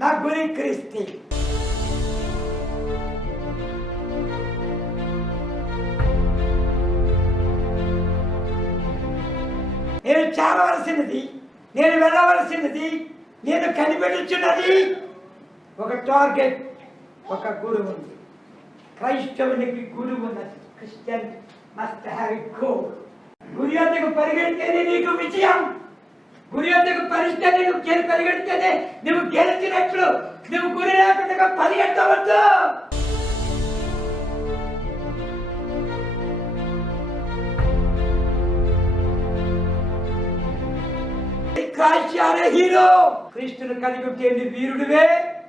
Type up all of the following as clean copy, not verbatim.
నా గురి క్రీస్తు. నేను చేరవలసినది, నేను వెళ్ళవలసినది, నేను కనిపెట్టుచున్నది ఒక టార్గెట్, ఒక గురువు ఉంది. క్రైస్తవునికి గురువు ఉన్నది. Christian must have a goal. గురి వద్దకు పరిగెడితేనే నీకు విజయం. గురి వద్దకు పరిగెడితేనే నువ్వు గెలిచినట్లు. నువ్వు గురి లేకుండా పరిగెత్తవద్దు. హీరో క్రీస్తును కలిగి ఉంటే వీరుడివే.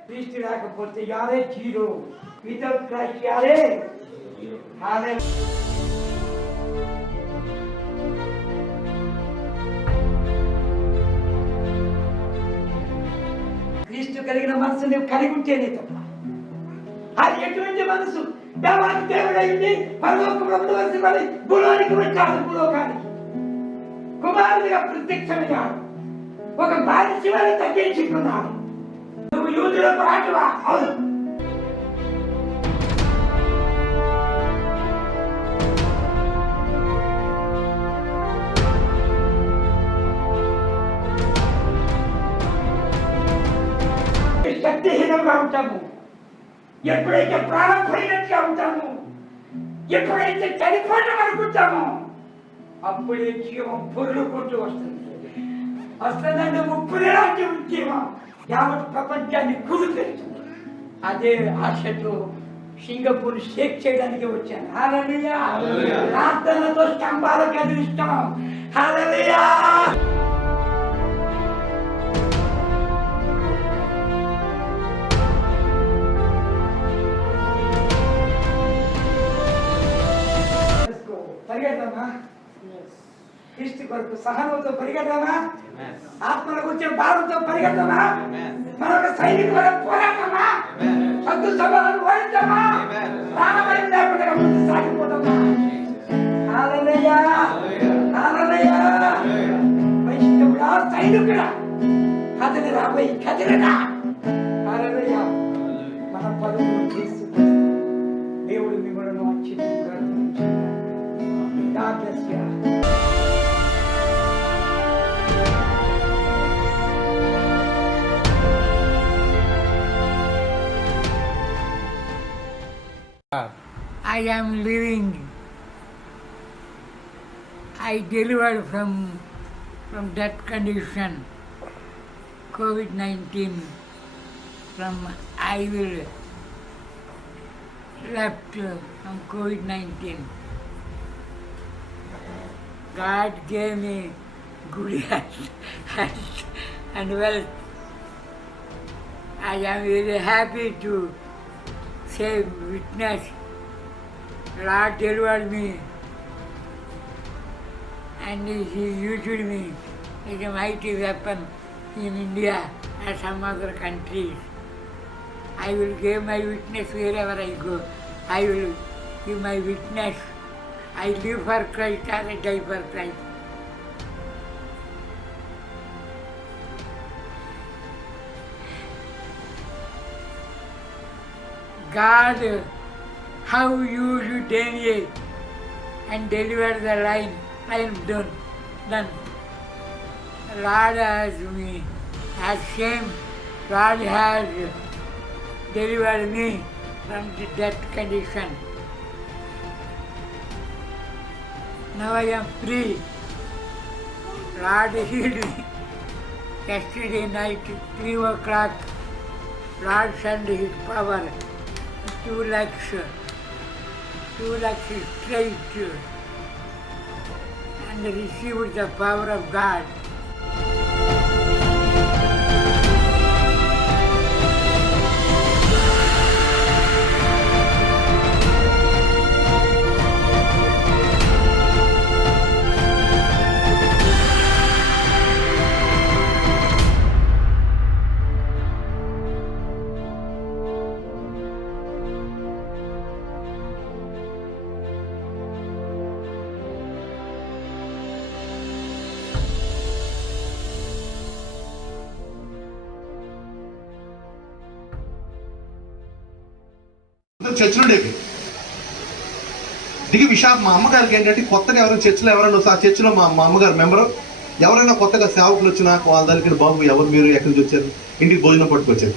క్రీస్తు లేకపోతే యారే హీరో. వితౌట్ క్రైస్ట్ యారే. క్రీస్తు కలిగిన మనసు నువ్వు కలిగి ఉంటేనే తప్ప. అది ఎటువంటి మనసు? దేవానికి దేవుడైంది, పరలోకంలో ఉండవలసి భూలోనికి వచ్చాడు. భూలోకానికి కుమారుడిగా ప్రత్యక్షమయ్యాడు. ఒక బాధ్యతను తగ్గించుకున్నాడు. నువ్వు యూదులకు రాజువా? అవును. శక్తిహీనంగా ఉంటాము. ఎప్పుడైతే ప్రాణం పోయినట్టుగా ఉంటాము, ఎప్పుడైతే చనిపోవటం అనుకుంటామో అప్పుడే జీవం పొరులు కొట్టు వస్తుందంటే ముప్పులు ఎలాంటి ఉద్యమం యావత్ ప్రపంచాన్ని కుదిపెడుతుంది. అదే ఆశతో సింగపూర్ షేక్ చేయడానికి వచ్చాను. హల్లెలూయా. ప్రార్థనతో స్తంభాలు కదిలిస్తాం. హల్లెలూయా. పరిగెడదామా? క్రీస్తు కొరకు సహనంతో పరిగెడదామా? ఆత్మల గురించి భారంతో పరిగెడదామా? మరొక సైనికుల పోరాటమా? సద్దు సభలను ఓడిద్దామా? ప్రాణభయం లేకుండా ముందు సాగిపోదామా? హల్లెలూయా. హల్లెలూయా. వైష్ణవుడా, సైనికుడా, కదిలి రాబోయి కదిలిరా. హల్లెలూయా. మన పరుగులు తీసుకు దేవుడు మిమ్మల్ని అత్యున్నతంగా God bless you. I am living. I delivered from that condition, COVID-19. I will left from COVID-19. God gave me good health and wealth. I am very happy to say witness. Lord delivered me and He used me as a mighty weapon in India and some other countries. I will give my witness wherever I go. I will give my witness. I live for Christ and I die for Christ. God, how used Daniel and delivered the lion done. Lord has me, has shame. God has delivered me from that condition. Now I am free. Lord healed me. Yesterday night, 3 o'clock, Lord sent His power, 2 lakhs straight, and received the power of God. చర్చిలో దిగి మా అమ్మగారికి ఏంటంటే కొత్తగా ఎవరైనా చర్చిలో ఎవరైనా ఆ చర్చిలో మా అమ్మగారు మెంబరు ఎవరైనా కొత్తగా సేవకులు వచ్చినా వాళ్ళ దగ్గరికి బాబు ఎవరు మీరు ఎక్కడి నుంచి వచ్చారు, ఇంటికి భోజనం పట్టుకొచ్చారు.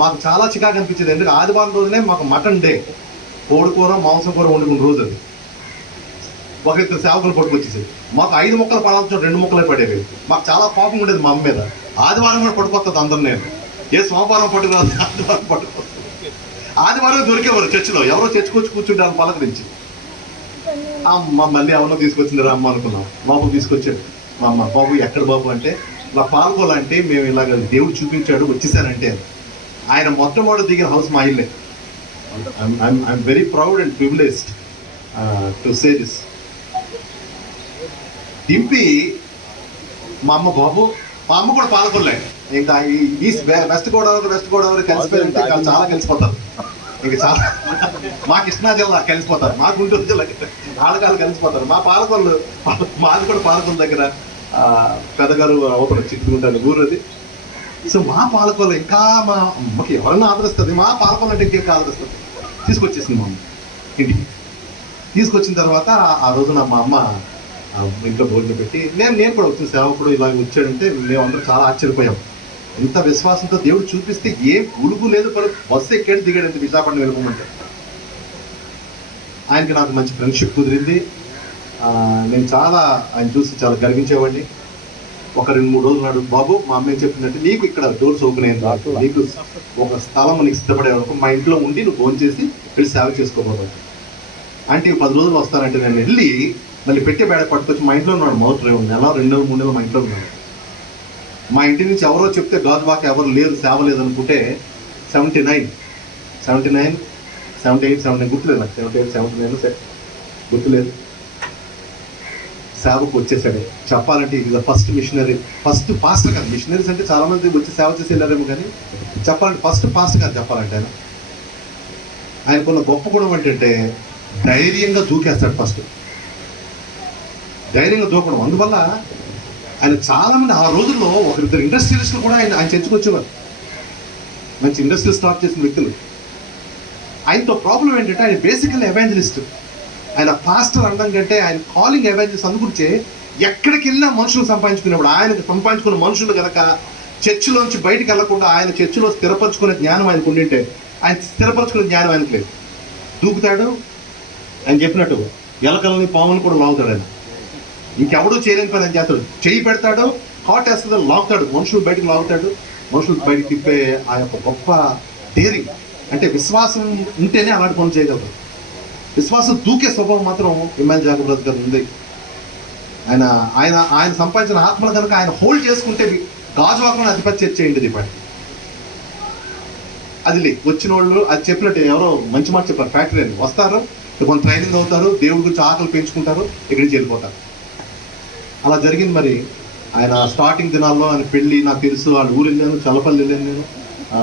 మాకు చాలా చికాకు అనిపించేది, ఎందుకంటే ఆదివారం రోజునే మాకు మటన్ డే, కోడి కూర మాంసం కూర వండుకున్న రోజు అది. ఒకరిద్దరు సేవకులు పట్టుకొచ్చేసేది. మాకు 5 ముక్కలు పడాల్సిన 2 ముక్కలే పడేవి. మాకు చాలా పాపం ఉండేది మా అమ్మ మీద. ఆదివారం కూడా పట్టుకొస్తుంది అందరు, నేను ఏ సోమవారం పట్టుకురాదు, ఆదివారం పట్టుకొస్తుంది. ఆదివారం దొరికేవారు చర్చిలో, ఎవరో చర్చకొచ్చి కూర్చుంటారు పలకరించి. అమ్మ మళ్ళీ ఎవరో తీసుకొచ్చింది రా అమ్మ అనుకున్నాం. బాబు తీసుకొచ్చాడు. మా అమ్మ, బాబు ఎక్కడ బాబు అంటే, ఇలా పాల్గొనాలంటే మేము ఇలాగ దేవుడు చూపించాడు వచ్చేసానంటే. ఆయన మొట్టమొదటి దిగిన హౌస్ మా ఇల్లే. I'm very proud and privileged to say this. దింపి మా అమ్మ, బాబు మా అమ్మ కూడా పాల్గొనలే. ఇంకా ఈస్ట్ వెస్ట్ గోదావరి కలిసిపోయారంటే చాలా కలిసిపోతారు. ఇంకా చాలా మా కృష్ణా జిల్లా కలిసిపోతారు, మా గుంటూరు జిల్లా ఆడకాలు కలిసిపోతారు. మా పాలకొల్లు, మాది కూడా పాలకొల్లు దగ్గర పెద్దగారు అవుతారు, చిట్టుకుంటాను ఊరు అది. సో మా పాలకొల్లు ఇంకా మా అమ్మకి ఎవరైనా ఆదరిస్తుంది, మా పాలకొల్లు అంటే ఇంకేం ఆదరిస్తుంది. తీసుకొచ్చేసింది మా అమ్మ ఇంటికి. తీసుకొచ్చిన తర్వాత ఆ రోజున మా అమ్మ ఇంట్లో భోజనం పెట్టి నేను కూడా వచ్చిన సేవకుడు ఇలాగ వచ్చాడంటే మేమందరం చాలా ఆశ్చర్యపోయాం. ఎంత విశ్వాసంతో దేవుడు చూపిస్తే ఏం ఉలుగు లేదు, బస్సు ఎక్కాడు దిగాడు, ఎంత విశాఖపట్నం వెళ్ళిపోమంటే. ఆయనకి నాకు మంచి ఫ్రెండ్షిప్ కుదిరింది. నేను చాలా ఆయన చూసి చాలా గర్వించేవాడిని. ఒక 2-3 రోజులు నాడు, బాబు మా అమ్మాయి చెప్పినట్టు నీకు ఇక్కడ డోర్స్ ఓపెన్ అయింది, నీకు ఒక స్థలం నీకు సిద్ధపడే వరకు మా ఇంట్లో ఉండి నువ్వు ఫోన్ చేసి వెళ్ళి సేవ చేసుకోబోతావు అంటే 10 రోజులు వస్తానంటే నేను వెళ్ళి మళ్ళీ పెట్టే బేడ పట్టుకొచ్చి మా ఇంట్లో ఉన్నాడు. మొదటి నెల 2-3 నెలలు మా ఇంట్లో ఉన్నాడు. మా ఇంటి నుంచి ఎవరో చెప్తే గాజువాక ఎవరు లేరు, సేవ లేదనుకుంటే 79, 78, గుర్తులేదు నాకు, 78, 79 గుర్తులేదు. సేవకు వచ్చేసాడు. చెప్పాలంటే ఇది ఫస్ట్ మిషనరీ, ఫస్ట్ పాస్టర్ కాదు. మిషనరీస్ అంటే చాలా మంది వచ్చి సేవ చేసి వెళ్ళారేమో, కానీ చెప్పాలంటే ఫస్ట్ పాస్టర్ కాదు. చెప్పాలంటే ఆయనకున్న గొప్ప గుణం ఏంటంటే ధైర్యంగా దూకేస్తాడు. ఫస్ట్ ధైర్యంగా దూకడం. అందువల్ల ఆయన చాలామంది ఆ రోజుల్లో 1-2 ఇండస్ట్రియలిస్టులు కూడా ఆయన చర్చకొచ్చేవారు. మంచి ఇండస్ట్రియల్ స్టార్ట్ చేసిన వ్యక్తులు. ఆయనతో ప్రాబ్లం ఏంటంటే ఆయన బేసికల్ ఎవాంజలిస్ట్. ఆయన పాస్టర్ అనడం కంటే ఆయన కాలింగ్ ఎవాంజలిస్ట్. అందుగురించే ఎక్కడికి వెళ్ళినా మనుషులు సంపాదించుకునేవాడు. ఆయన సంపాదించుకున్న మనుషులు కనుక చర్చిలోంచి బయటికి వెళ్ళకుండా ఆయన చర్చిలో స్థిరపరచుకునే జ్ఞానం ఆయనకు ఉండింటే, ఆయన స్థిరపరచుకునే జ్ఞానం ఆయనకు లేదు. దూకుతాడు, ఆయన చెప్పినట్టు ఎలకలని పాములను కూడా లాగుతాడు. ఆయన ఇంకెవడూ చేయలేని పని ఆయన చేస్తాడు. చెయ్యి పెడతాడు, కాట్ వేస్తాడు, లాగుతాడు, మనుషులు బయటకు లాగుతాడు, మనుషులు బయటకు తిప్పే ఆ యొక్క గొప్ప డేరింగ్. అంటే విశ్వాసం ఉంటేనే అలాంటి పనులు చేయగలరు. విశ్వాసం దూకే స్వభావం మాత్రం ఇమ్మానుయేల్ జాకబ్ బ్రదర్ గారు ఉంది. ఆయన సంపాదించిన ఆత్మలు కనుక ఆయన హోల్డ్ చేసుకుంటే గాజువాకలో అధిపతి చర్చ అయింది. అది వచ్చిన వాళ్ళు అది చెప్పినట్టు ఎవరో మంచి మాట చెప్పారు. ఫ్యాక్టరీ అని వస్తారు, కొంత ట్రైనింగ్ అవుతారు, దేవుడి గురించి ఆకలి పెంచుకుంటారు, ఇక్కడి నుంచి వెళ్ళిపోతారు. అలా జరిగింది. మరి ఆయన స్టార్టింగ్ దినాల్లో ఆయన పెళ్ళి నాకు తెలుసు. వాళ్ళ ఊరు వెళ్ళాను, చల్లపల్లి వెళ్ళాను, నేను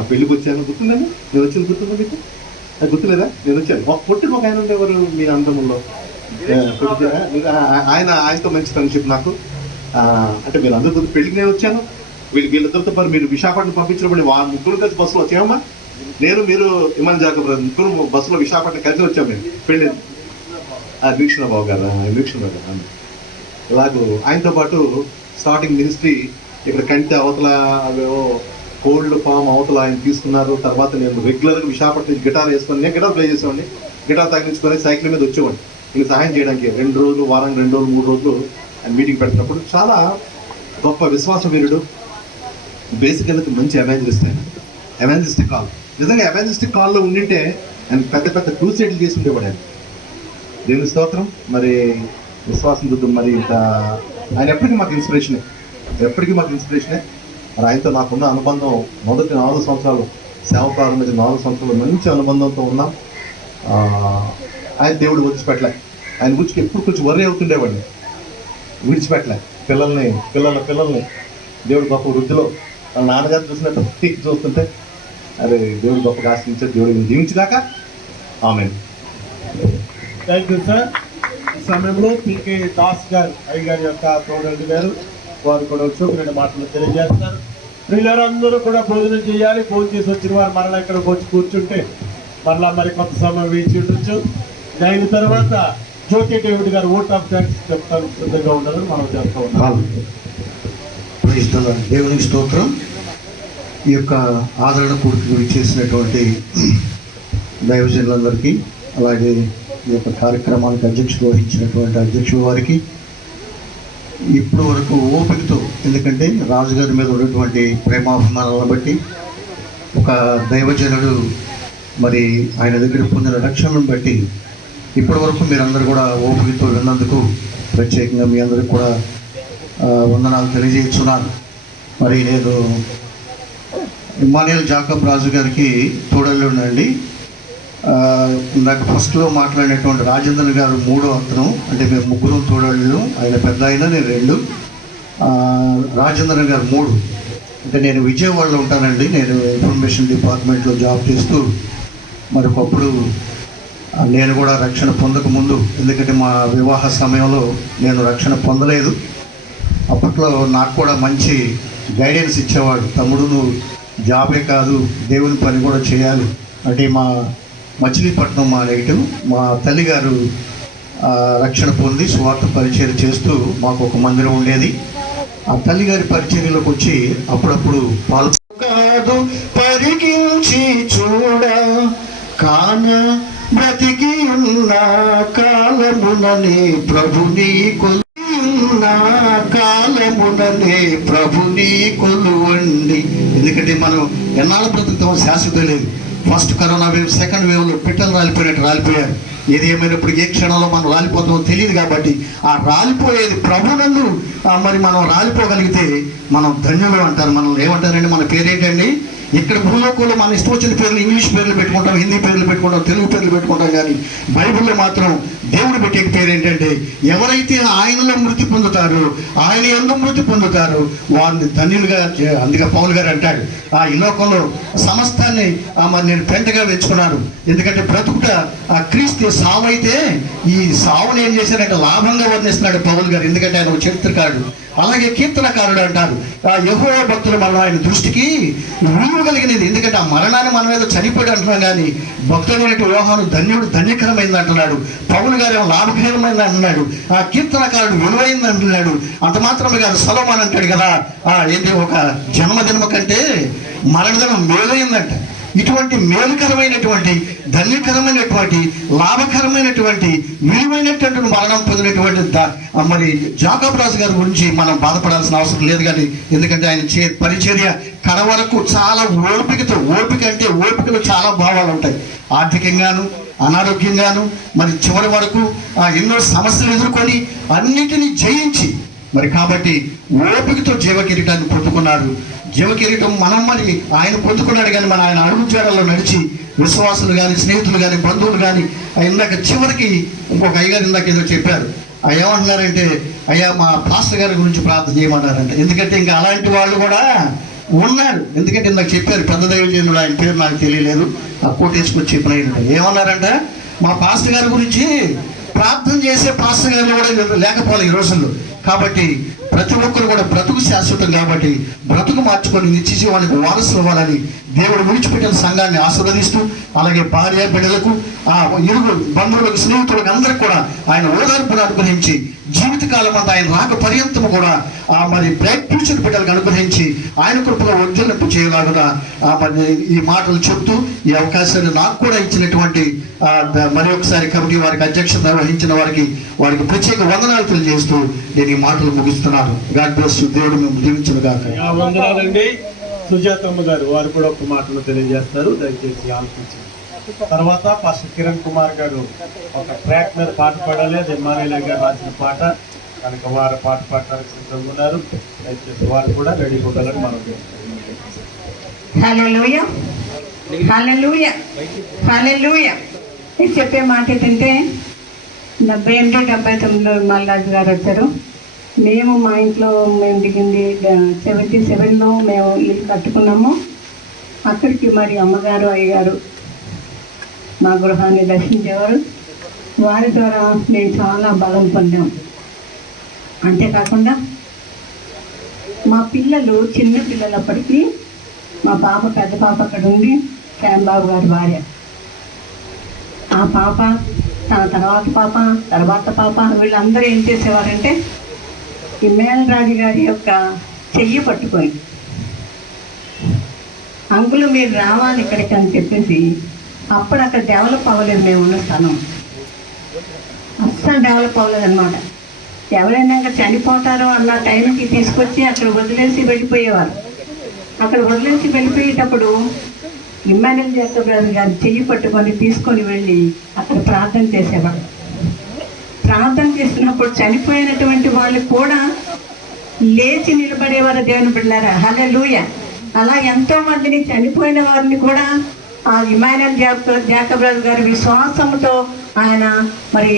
పెళ్ళికి వచ్చాను. గుర్తుందండి నేను వచ్చింది? గుర్తుందా మీకు? అది గుర్తులేదా? నేను వచ్చాను. పొట్టికి ఒక ఆయన ఉండేవారు మీ అందముల్లో, ఆయనతో మంచి ఫ్రెండ్షిప్ నాకు. అంటే మీరు అందరూ పెళ్ళికి నేను వచ్చాను. వీళ్ళిద్దరితో పాటు మీరు విశాఖపట్నం పంపించినప్పుడు ముగ్గురు కలిసి బస్సులో వచ్చామమ్మా. నేను, మీరు, ఇమ్మానుయేల్ జాకబ్ బ్రదర్ ముగ్గురు బస్సులో విశాఖపట్నం కలిసి వచ్చాము. మేము పెళ్ళి వీక్షణబాబు గారు, ఇలాగూ ఆయనతో పాటు స్టార్టింగ్ మినిస్ట్రీ ఇక్కడ కంటి అవతల అవేవో కోల్డ్ ఫామ్ అవతల ఆయన తీసుకున్నారు. తర్వాత నేను రెగ్యులర్గా విశాఖపట్నం నుంచి గిటార్ వేసుకొని, నేను గిటార్ ప్లే చేసేవాడిని, గిటార్ తగిలించుకొని సైకిల్ మీద వచ్చేవాడిని. ఇంకా సహాయం చేయడానికి 2 రోజులు, వారానికి 2 రోజులు, 3 రోజులు ఆయన మీటింగ్ పెట్టినప్పుడు చాలా గొప్ప విశ్వాస వీరుడు. బేసికల్గా మంచి ఎవాంజలిస్ట్. ఆయన ఎవాంజలిస్టిక్ కాల్, నిజంగా ఎవాంజలిస్టిక్ కాల్లో ఉండింటే ఆయన పెద్ద పెద్ద క్రూసైడ్లు చేసి ఉండేవాడు. ఆయన దేవుని స్తోత్రం. మరి విశ్వాసం చూద్దాం. మరి ఇంత ఆయన ఎప్పటికీ మాకు ఇన్స్పిరేషనే. మరి ఆయనతో నాకున్న అనుబంధం మొదటి 4 సంవత్సరాలు సేవ ప్రారంభించిన 4 సంవత్సరాలు మంచి అనుబంధంతో ఉన్నాం. ఆయన దేవుడు విడిచిపెట్టలే. ఆయన గురించి ఎప్పుడు కొంచెం వర్రీ అవుతుండేవాడిని, విడిచిపెట్టలే. పిల్లల్ని దేవుడు గొప్ప వృద్ధిలో వాళ్ళ నాన్నగారు చూసినట్టు చూస్తుంటే అరే దేవుడు గొప్పగా ఆశ్రయించారు. దేవుడు దీవించినాక ఆమేన్. Thank you sir. ఈ సమయంలో పీకే దాస్ గారు అయ్యగారి యొక్క తోడల్లి గారు వారు కూడా చూపిన మాటలు తెలియజేస్తారు. వీళ్ళందరూ కూడా భోజనం చేయాలి. భోజనం చేసి వచ్చిన వారు మరలా ఇక్కడికి వచ్చి కూర్చుంటే మరలా మరి కొంత సమయం వేచి ఉండొచ్చు. అయిన తర్వాత జ్యోతి డేవిడ్ గారు ఓట్ ఆఫ్ థ్యాంక్స్ చెప్తారు, సిద్ధంగా ఉండాలని మనం చేస్తూ ఉన్నాం. దేవునికి స్తోత్రం. ఈ యొక్క ఆదరణ పూర్తిగా చేసినటువంటి దైవజనులందరికీ, అలాగే ఈ యొక్క కార్యక్రమానికి అధ్యక్షత వహించినటువంటి అధ్యక్షుల వారికి, ఇప్పటి వరకు ఓపికతో, ఎందుకంటే రాజుగారి మీద ఉన్నటువంటి ప్రేమాభిమానాలను బట్టి ఒక దైవజనుడు మరి ఆయన దగ్గర పొందిన రక్షణను బట్టి ఇప్పటి వరకు మీరందరూ కూడా ఓపికతో విన్నందుకు ప్రత్యేకంగా మీ అందరికి కూడా వందనాలు తెలియజేస్తున్నాను. మరి నేను ఇమ్మానుయేల్ జాకబ్ రాజు గారికి తోడళ్ళు ఉండండి. నాకు ఫస్ట్లో మాట్లాడినటువంటి రాజేంద్రన్ గారు మూడో అతను, అంటే మేము ముగ్గురు తోడళ్ళు, ఆయన పెద్ద ఆయన, నేను 2, రాజేంద్రన్ గారు 3. అంటే నేను విజయవాడలో ఉంటానండి. నేను ఇన్ఫర్మేషన్ డిపార్ట్మెంట్లో జాబ్ చేస్తూ మరి ఒకప్పుడు నేను కూడా రక్షణ పొందక ముందు, ఎందుకంటే మా వివాహ సమయంలో నేను రక్షణ పొందలేదు. అప్పట్లో నాకు కూడా మంచి గైడెన్స్ ఇచ్చేవాడు. తమ్ముడు, నువ్వు జాబే కాదు దేవుని పని కూడా చేయాలి అంటే, మా మచిలీపట్నం మా నెగిటివ్, మా తల్లిగారు రక్షణ పొంది స్వార్థ పరిచర్య చేస్తూ మాకు ఒక మందిరం ఉండేది. ఆ తల్లిగారి పరిచర్యలోకి వచ్చి అప్పుడప్పుడు కాదు పరిగించి చూడ కాన బ్రతికి ఉన్న కాలముననే ప్రభుని కాలముననే ప్రభుని కొలువండి. ఎందుకంటే మనం ఎన్నాళ్ళ బ్రతుకుతామో శాశ్వతం లేదు. ఫస్ట్ కరోనా వేవ్, సెకండ్ వేవ్లో పిట్టలు రాలిపోయినట్టు రాలిపోయారు. ఏది ఏమైనప్పుడు ఏ క్షణంలో మనం రాలిపోతామో తెలియదు. కాబట్టి ఆ రాలిపోయేది ప్రభునందు మరి మనం రాలిపోగలిగితే మనం ధన్యులు అంటారు. మనం ఏమంటారండి, మన పేరేంటండి? ఇక్కడ భూలోకంలో మన ఇష్టం వచ్చిన పేర్లు, ఇంగ్లీష్ పేర్లు పెట్టుకుంటాం, హిందీ పేర్లు పెట్టుకుంటాం, తెలుగు పేర్లు పెట్టుకుంటాం. కానీ బైబిల్లో మాత్రం దేవుడు పెట్టే పేరు ఏంటంటే, ఎవరైతే ఆయనలో మృతి పొందుతారో, ఆయన యందు మృతి పొందుతారో వారిని ధన్యులుగా. అందుకే పౌలు గారు అంటాడు, ఈ లోకంలో సమస్తాన్ని మరి నేను పెంటగా వెంచుకున్నాను. ఎందుకంటే బ్రతుకుట క్రీస్తు, సావు అయితే ఈ సావుని ఏం చేశారంటే లాభంగా వర్ణిస్తున్నాడు పౌలు గారు. ఎందుకంటే ఆయన ఒక చరిత్రకారుడు. అలాగే కీర్తనకారుడు అంటారు, యెహోవా భక్తులు మనం ఆయన దృష్టికి విలువ కలిగినది. ఎందుకంటే ఆ మరణాన్ని మన మీద చనిపోయి అంటున్నాం, కానీ భక్తుడైనటువంటి యోహాను ధన్యుడు, ధన్యకరమైంది అంటున్నాడు. పౌలు గారు ఏమో లాభకరమైంది అంటున్నాడు. ఆ కీర్తనకారుడు విలువైంది అంటున్నాడు. అంత మాత్రమే కాదు, సొలొమోను అంటాడు కదా, ఏంటి ఒక జన్మదినం కంటే మరణదినం మేలైందంట. ఇటువంటి మేలుకరమైనటువంటి, ధన్యకరమైనటువంటి, లాభకరమైనటువంటి, విలువైనటువంటి మరణం పొందినటువంటి మరి జాకబ్ రాజు గారి గురించి మనం బాధపడాల్సిన అవసరం లేదు. కానీ ఎందుకంటే ఆయన పరిచర్య కడ వరకు చాలా ఓపికతో, ఓపిక అంటే ఓపికలో చాలా భావాలు ఉంటాయి. ఆర్థికంగాను, అనారోగ్యంగాను, మరి చివరి వరకు ఎన్నో సమస్యలు ఎదుర్కొని అన్నిటినీ జయించి మరి కాబట్టి ఓపికతో జీవకిరీటాన్ని పొందుకున్నాడు. జీవకిరీటం మనం మరి ఆయన పొందుకున్నాడు, కానీ మన ఆయన అడుగుజాడల్లో నడిచి విశ్వాసులు కానీ, స్నేహితులు కానీ, బంధువులు కానీ, ఇందాక చివరికి ఇంకొక అయ్యగారు ఇందాక ఏదో చెప్పారు. ఏమంటున్నారంటే, అయ్యా మా పాస్టర్ గారి గురించి ప్రార్థన చేయమన్నారంటే. ఎందుకంటే ఇంకా అలాంటి వాళ్ళు కూడా ఉన్నారు. ఎందుకంటే ఇందాక చెప్పారు పెద్ద దైవజనుడు, ఆయన పేరు నాకు తెలియలేదు, ఆ కోటేసుకొచ్చి చెప్పిన ఏమన్నారంట, మా పాస్టర్ గారి గురించి ప్రార్థన చేసే పాస్టర్ గారు కూడా లేకపోవాలి ఈ రోజుల్లో. కాబట్టి ప్రతి ఒక్కరు కూడా బ్రతుకు శాశ్వతం, కాబట్టి బ్రతుకు మార్చుకొని నిత్య జీవానికి వారసులు అవ్వాలని దేవుడు విడిచిపెట్టిన సంఘాన్ని ఆశీర్వదిస్తూ, అలాగే భార్య బిడ్డలకు, ఇరుగు బంధువులకు, స్నేహితులకు అందరికి కూడా ఆయన ఓదార్పును అనుగ్రహించి జీవితకాలం అంతా ఆయన రాక పర్యంతము కూడా మరి బ్రైట్ ఫ్యూచర్ బిడ్డలకు అనుగ్రహించి ఆయన కృపలో వర్ధలింపు చేయలాగునా మరి ఈ మాటలు చెప్తూ ఈ అవకాశాన్ని నాకు కూడా ఇచ్చినటువంటి మరి ఒకసారి కమిటీ వారికి అధ్యక్షత వహించిన వారికి ప్రత్యేక వందనాలు తెలియజేస్తూ నేను ఈ మాటలు ముగిస్తున్నాను. God bless you. దేవుడు మేము దీవించును గాక. వందనాలండి. సుజాతమ్మ గారు వారు కూడా ఒక మాటలు తెలియజేస్తారు, దయచేసి ఆలోచించండి. తర్వాత పాస్టర్ కిరణ్ కుమార్ గారు ఒక ట్రాక్ మీద పాట పాడాలి. అది ఇమ్మానుయేల్ గారు రాసిన పాట కనుక వారు పాట పాడడానికి సిద్ధంగా ఉన్నారు. దయచేసి వారు కూడా రెడీగా ఉండాలని మనం హల్లెలూయా, హల్లెలూయా, హల్లెలూయా. నేను చెప్పే మాట ఏంటంటే 78-79లో మల్లాజు గారు వచ్చారు. మా ఇంట్లో మేము దిగింది 77లో మేము ఇల్లు కట్టుకున్నాము. అక్కడికి మరి అమ్మగారు, అయ్యగారు మా గృహాన్ని దర్శించేవారు. వారి ద్వారా మేము చాలా బలం పొందాం. అంతేకాకుండా మా పిల్లలు చిన్న పిల్లలప్పటికీ, మా పాప, పెద్ద పాప అక్కడ ఉంది, శ్యాంబాబు గారి భార్య, ఆ పాప, తన తర్వాత పాప వీళ్ళందరూ ఏం చేసేవారంటే ఇమ్మానుయేల్ రాజు గారి యొక్క చెయ్యి పట్టుకొని, అంకులు మీరు రావాలి ఇక్కడికి అని చెప్పేసి, అప్పుడు అక్కడ డెవలప్ అవ్వలేదు మేము ఉన్న స్థలం, అస్సలు డెవలప్ అవ్వలేదు అనమాట. ఎవరైనా ఇంకా చనిపోతారో అన్న టైంకి తీసుకొచ్చి అక్కడ వదిలేసి వెళ్ళిపోయేవారు. అక్కడ వదిలేసి వెళ్ళిపోయేటప్పుడు ఇమ్మానుయేల్ జాకబ్ రాజు గారి చెయ్యి పట్టుకొని తీసుకొని వెళ్ళి అక్కడ ప్రార్థన చేసేవారు. ప్రార్థన చేసినప్పుడు చనిపోయినటువంటి వాళ్ళు కూడా లేచి నిలబడేవారు. దేవుని బిడ్డలారా, హల్లెలూయా. అలా ఎంతో మందిని చనిపోయిన వారిని కూడా ఆ ఇమ్మానుయేల్ జాకబ్ రాజు గారి విశ్వాసంతో ఆయన మరి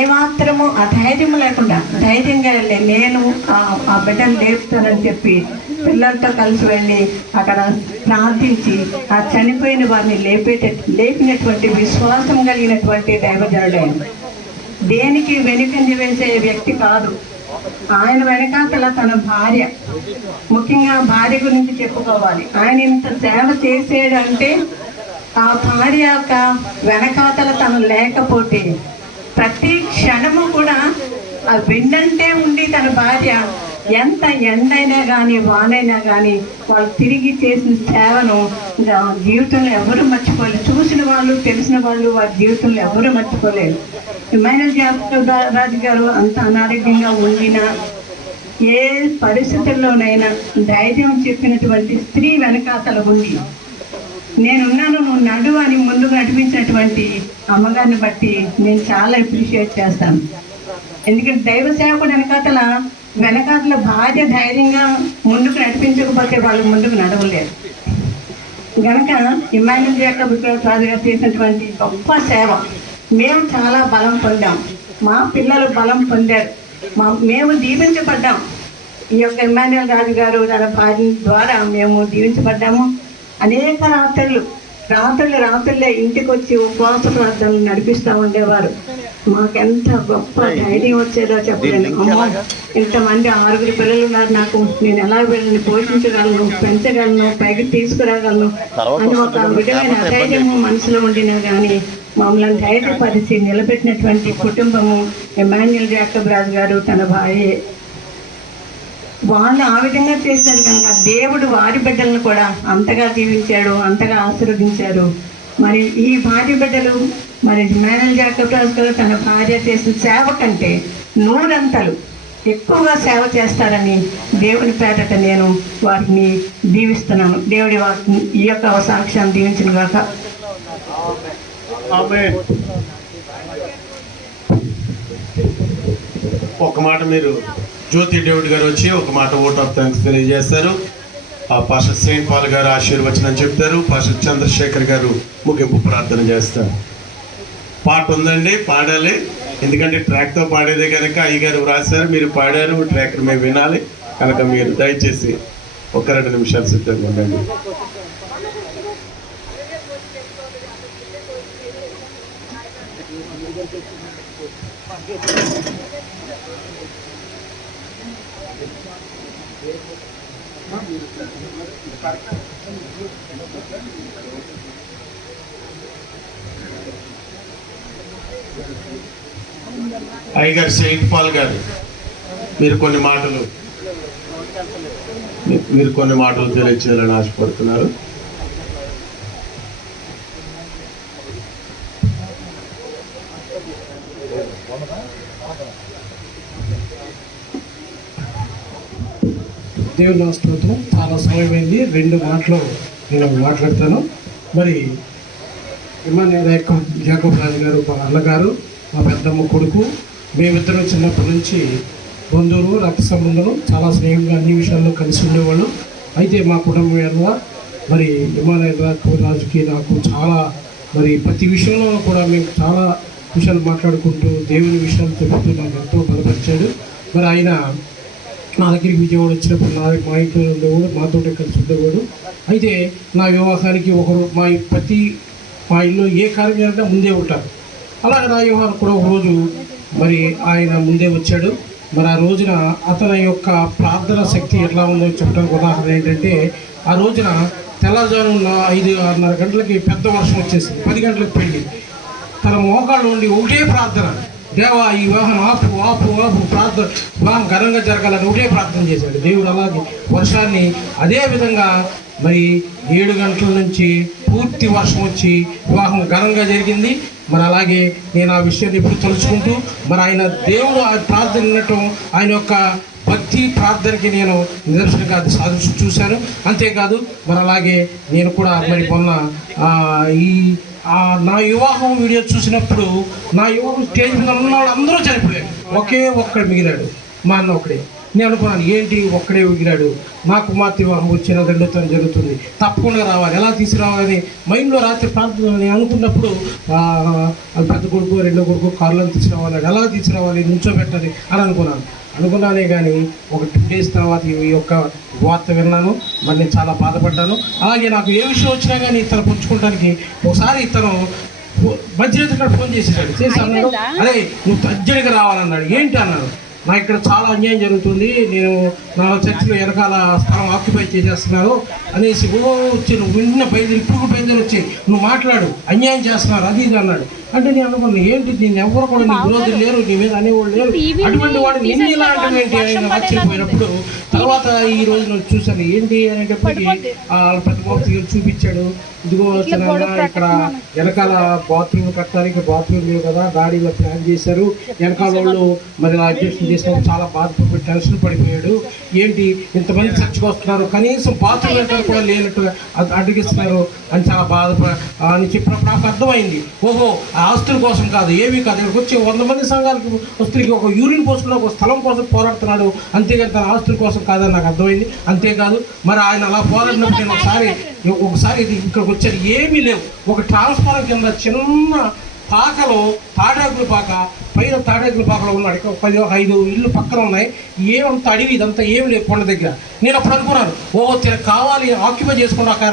ఏమాత్రము అధైర్యం లేకుండా ధైర్యంగా వెళ్ళి నేను ఆ బిడ్డను లేపుతానని చెప్పి పిల్లలతో కలిసి వెళ్ళి అక్కడ ప్రార్థించి ఆ చనిపోయిన వారిని లేపినటువంటి విశ్వాసం కలిగినటువంటి దైవజనుడు. దేనికి వెనుకంజ వేసే వ్యక్తి కాదు. ఆయన వెనకాతల తన భార్య, ముఖ్యంగా భార్య గురించి చెప్పుకోవాలి. ఆయన ఇంత సేవ చేసేడంటే ఆ భార్య యొక్క వెనకాతల తను లేకపోతే ప్రతి క్షణము కూడా ఆ వెన్నంటే ఉండి తన భార్య ఎంత ఎండైనా కానీ వానైనా కానీ వాళ్ళు తిరిగి చేసిన సేవను జీవితంలో ఎవరు మర్చిపోలేరు. చూసిన వాళ్ళు, తెలిసిన వాళ్ళు వారి జీవితంలో ఎవరు మర్చిపోలేరు. ఇమ్మానుయేల్ జాకబ్ రాజు గారు అంత అనారోగ్యంగా ఉండినా ఏ పరిస్థితుల్లోనైనా ధైర్యం చెప్పినటువంటి స్త్రీ వెనకాతల ఉంది. నేనున్నాను, నువ్వు నడు అని ముందుకు నడిపించినటువంటి అమ్మగారిని బట్టి నేను చాలా అప్రిషియేట్ చేస్తాను. ఎందుకంటే దైవ సేవకుడు వెనకాతల భార్య ధైర్యంగా ముందుకు నడిపించకపోతే వాళ్ళు ముందుకు నడవలేరు. గనక ఇమ్మానుయేల్ జాకబ్ రాజు గారు చేసినటువంటి గొప్ప సేవ మేము చాలా బలం పొందాం. మా పిల్లలు బలం పొందారు. మేము దీవించబడ్డాం. ఈ యొక్క ఇమ్మానుయేల్ రాజు గారు తన భార్య ద్వారా మేము దీవించబడ్డాము. అనేక రాత్రులే ఇంటికి వచ్చి ఉపవాస ప్రార్థనలు నడిపిస్తూ ఉండేవారు. మాకెంత గొప్ప ధైర్యం వచ్చేదో చెప్పలేను. అమ్మో, ఇంతమంది 6 పిల్లలు ఉన్నారు నాకు, నేను ఎలా వీళ్ళని పోషించగలను, పెంచగలను, పైకి తీసుకురాగలను అని ఒక విధమైన అధైర్యము మనసులో ఉండినా కానీ మమ్మల్ని ధైర్యపరిచి నిలబెట్టినటువంటి కుటుంబము ఇమ్మానుయేల్ జాకబ్ రాజు గారు తన భార్య. వాళ్ళు ఆ విధంగా చేశారు కనుక దేవుడు వారి బిడ్డలను కూడా అంతగా దీవించాడు, అంతగా ఆశీర్వదించారు. మరి ఈ భార్య బిడ్డలు మరి ఇమ్మానుయేల్ జాకబ్ రాజు గారు తన భార్య చేసిన సేవ కంటే 100 అంతలు ఎక్కువగా సేవ చేస్తారని దేవుని పేరట నేను వారిని దీవిస్తున్నాను. దేవుడి వారిని ఈ యొక్క సాక్ష్యాన్ని దీవించిన గాక. ఒక మాట మీరు జ్యోతి డేవిడ్ గారు వచ్చి ఒక మాట ఓట్ ఆఫ్ థ్యాంక్స్ తెలియజేస్తారు. ఆ పాస్టర్ సెయింట్ పాల్ గారు ఆశీర్వచనం చెప్తారు. పాస్టర్ చంద్రశేఖర్ గారు ముగింపు ప్రార్థన చేస్తారు. పాట ఉందండి, పాడాలి. ఎందుకంటే ట్రాక్తో పాడేదే కనుక అయ్యగారు వ్రాసారు, మీరు పాడారు, ట్రాక్ మేము వినాలి కనుక మీరు దయచేసి 1-2 నిమిషాలు సిద్ధంగా ఉండండి. అయ్యగారు సెయింట్ పాల్ గారు మీరు కొన్ని మాటలు తెలియచేయాలని ఆశపడుతున్నారు. దేవుని స్తోత్రం. చాలా సమయమైంది, 2 మాటలు నేను మాట్లాడతాను. మరి ఇమ్మానుయేల్ జాకబ్ రాజు గారు మా అన్నగారు, మా పెద్దమ్మ కొడుకు, మేమిద్దరం చిన్నప్పటి నుంచి బంధువులు, రక్త సంబంధం, చాలా స్నేహంగా అన్ని విషయాల్లో కలిసి ఉండేవాళ్ళు. అయితే మా కుటుంబం వల్ల మరి ఇమ్మానుయేల్ జాకబ్ రాజుకి నాకు చాలా మరి ప్రతి విషయంలో కూడా మేము చాలా విషయాలు మాట్లాడుకుంటూ దేవుని విషయాలు చెబుతూ నాకు ఎంతో బలపరిచాడు. మరి ఆయన నా దగ్గరికి విజయవాడ వచ్చినప్పుడు మా ఇంట్లో ఉండేవాడు, మాతోటే కలిసి ఉండేవాడు. అయితే నా వివాహానికి ఒకరు మా ఇల్లు ఏ కార్యక్రమం ముందే ఉంటారు. అలాగే నా వివాహానికి కూడా ఒకరోజు మరి ఆయన ముందే వచ్చాడు. మరి ఆ రోజున అతని యొక్క ప్రార్థన శక్తి ఎట్లా ఉందో చెప్పడానికి ఉదాహరణ ఏంటంటే, ఆ రోజున తెల్లవారుజామున 5-6:30 గంటలకి పెద్ద వర్షం వచ్చేసింది. 10 గంటలకు పెళ్ళి. తన మోకాళ్ళు ఉండి ఒకటే ప్రార్థన, దేవా ఈ వివాహం ఆపు ఆపు ఆపు, ప్రార్థన వివాహం ఘనంగా జరగాలని ఒకటే ప్రార్థన చేశాడు. దేవుడు అలాగే వర్షాన్ని అదే విధంగా మరి 7 గంటల నుంచి పూర్తి వర్షం వచ్చి వివాహం ఘనంగా జరిగింది. మరి అలాగే నేను ఆ విషయాన్ని ఎప్పుడు తలుచుకుంటూ మరి ఆయన దేవుడు ఆ ప్రార్థన వినటం, ఆయన యొక్క భక్తి ప్రార్థనకి నేను నిదర్శనంగా అది సాధించి చూశాను. అంతేకాదు మరి అలాగే నేను కూడా మరి మొన్న నా వివాహం వీడియో చూసినప్పుడు నా వివాహం స్టేజ్ మీద ఉన్న వాళ్ళు అందరూ చనిపోయారు, ఒకే ఒక్కడు మిగిలాడు, మా అన్న ఒకడే. నేను అనుకున్నాను ఏంటి ఒక్కడే మిగిలాడు, నా కుమార్తె వివాహం వచ్చిన రెండోతో జరుగుతుంది, తప్పకుండా రావాలి, ఎలా తీసుకురావాలని మైండ్లో రాత్రి ప్రార్థన నేను అనుకున్నప్పుడు పెద్ద కొడుకు రెండో కొడుకు కారులో తీసుకురావాలి, ఎలా తీసుకురావాలి, నుంచోబెట్టాలి అని అనుకున్నానే కానీ ఒక 2 days తర్వాత ఈ యొక్క వార్త విన్నాను. మరి నేను చాలా బాధపడ్డాను. అలాగే నాకు ఏ విషయం వచ్చినా కానీ ఇతను పుచ్చుకోవడానికి ఒకసారి ఇతను మధ్యలో ఫోన్ చేసి అన్నాడు, అదే నువ్వు అర్జెంట్గా రావాలన్నాడు. ఏంటి అన్నాడు, నాకు ఇక్కడ చాలా అన్యాయం జరుగుతుంది, నేను నా చర్చిలో వెనకాల స్థలం ఆక్యుపై చేసేస్తున్నారు అనేసి వచ్చి నువ్వు వెంటనే బయలుదేరి వచ్చి నువ్వు మాట్లాడు, అన్యాయం చేస్తున్నారు అది ఇది అన్నాడు. అంటే నేను అనుకున్నాను ఏంటి, నేను ఎవరు కూడా నీ విరోధులు లేరు, నీ మీద అనేవాళ్ళు లేరు, అటువంటి వాడు నిన్ను ఇలా అంటే ఏంటి ఆయన ఆశ్చర్యపోయినప్పుడు తర్వాత ఈ రోజు నేను చూశాను ఏంటి అనేటప్పటికీ ప్రతిమూర్తి చూపించాడు. ఇదిగో ఇక్కడ వెనకాల బాత్రూమ్ కట్టడానికి బాత్రూమ్ లేవు కదా, గాడీలో ప్లాన్ చేశారు, వెనకాల వాళ్ళు మరి అడ్జస్ట్ చేసినప్పుడు చాలా బాధపడి టెన్షన్ పడిపోయాడు. ఏంటి ఇంతమంది చర్చకు వస్తున్నారు, కనీసం బాత్రూమ్ వెనకాల కూడా లేనట్టుగా అడ్డగిస్తున్నారు అని చాలా అని చెప్పినప్పుడు నాకు అర్థమైంది, ఓహో ఆస్తుల కోసం కాదు, ఏమీ కాదు, ఇక్కడికి వచ్చి 100 మంది సంఘాలకు వస్తువులకి ఒక యూరిన్ పోసుకున్న ఒక స్థలం కోసం పోరాడుతున్నాడు, అంతేగాని తన ఆస్తుల కోసం కాదని నాకు అర్థమైంది. అంతేకాదు మరి ఆయన అలా పోరాడినప్పుడు నేను ఒకసారి ఇక్కడికి వచ్చారు, ఏమీ లేవు, ఒక ట్రాన్స్ఫారం కింద చిన్న పాకలో తాటాకుల పాక, పైన తాటాకుల పాకలో ఉన్నాడు, ఇక్కడ 5 ఇళ్ళు పక్కన ఉన్నాయి, ఏమంత అడివి ఇదంతా ఏమి లేదు కొండ దగ్గర. నేను అప్పుడు అనుకున్నాను, కావాలి ఆక్యుపై చేసుకుని ఒక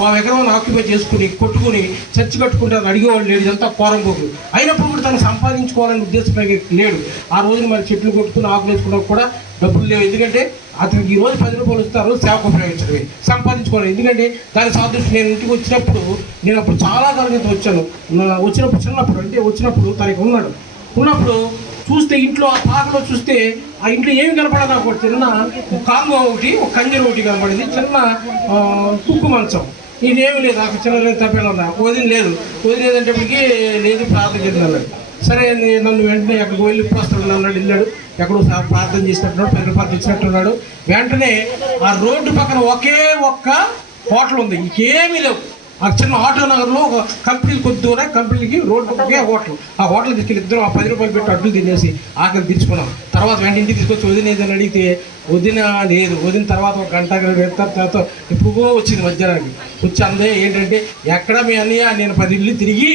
1 ఎకరం ఆక్యుపై చేసుకుని కొట్టుకుని చర్చి కట్టుకుంటే అడిగేవాళ్ళు లేడు, ఇదంతా పోరంపోకులు అయినప్పుడు కూడా తను సంపాదించుకోవాలని ఉద్దేశం లేడు. ఆ రోజున మరి చెట్లు కొట్టుకుని ఆకులు వేసుకోవడానికి కూడా డబ్బులు లేవు, ఎందుకంటే అతనికి ఈ రోజు 10 రూపాయలు ఇస్తారు, సేవకు ఉపయోగించడమే, సంపాదించుకోవాలి. ఎందుకంటే దాని సాదృష్టి నేను ఇంటికి వచ్చినప్పుడు నేను అప్పుడు చాలా కాలం క్రితం వచ్చినప్పుడు తనకి ఉన్నప్పుడు చూస్తే ఇంట్లో ఆ పాకలో చూస్తే ఆ ఇంట్లో ఏమి కనపడదు, నాకు ఒక చిన్న కాంగో ఒకటి, ఒక కంజరు ఒకటి కనపడింది, చిన్న కుక్కు మంచం, ఇదేమి లేదు, అక్కడ చిన్న తప్పేలా ఉన్నా, వదిన లేదంటప్పటికీ లేదు ప్రార్థన చేద్దాం అన్నాడు. సరే నన్ను వెంటనే ఎక్కడికి వెళ్ళి వస్తాడు అన్నాడు, వెళ్ళాడు, ఎక్కడో ప్రార్థన చేసినట్టున్నాడు, 10 రూపాయలు ఇచ్చినట్టున్నాడు. వెంటనే ఆ రోడ్డు పక్కన ఒకే ఒక్క హోటల్ ఉంది, ఇంకేమీ లేవు. ఆ చిన్న ఆటో నగర్లో ఒక కంపెనీలు కొద్ది ఉన్నాయి, కంపెనీకి రోడ్డు ఒకే హోటల్, ఆ హోటల్ తీసుకెళ్ళి ఇద్దరు ఆ 10 రూపాయలు పెట్టి అడ్డులు తినేసి ఆకలి తీర్చుకున్నాం. తర్వాత వెంట ఇంటికి తీసుకొచ్చి వదిలేదని అడిగితే వదిన తర్వాత 1 గంట తర్వాత ఇప్పుడు వచ్చింది మధ్యాహ్నానికి వచ్చి అందే ఏంటంటే ఎక్కడ మీ అన్నయ్య నేను 10 ఇళ్ళు తిరిగి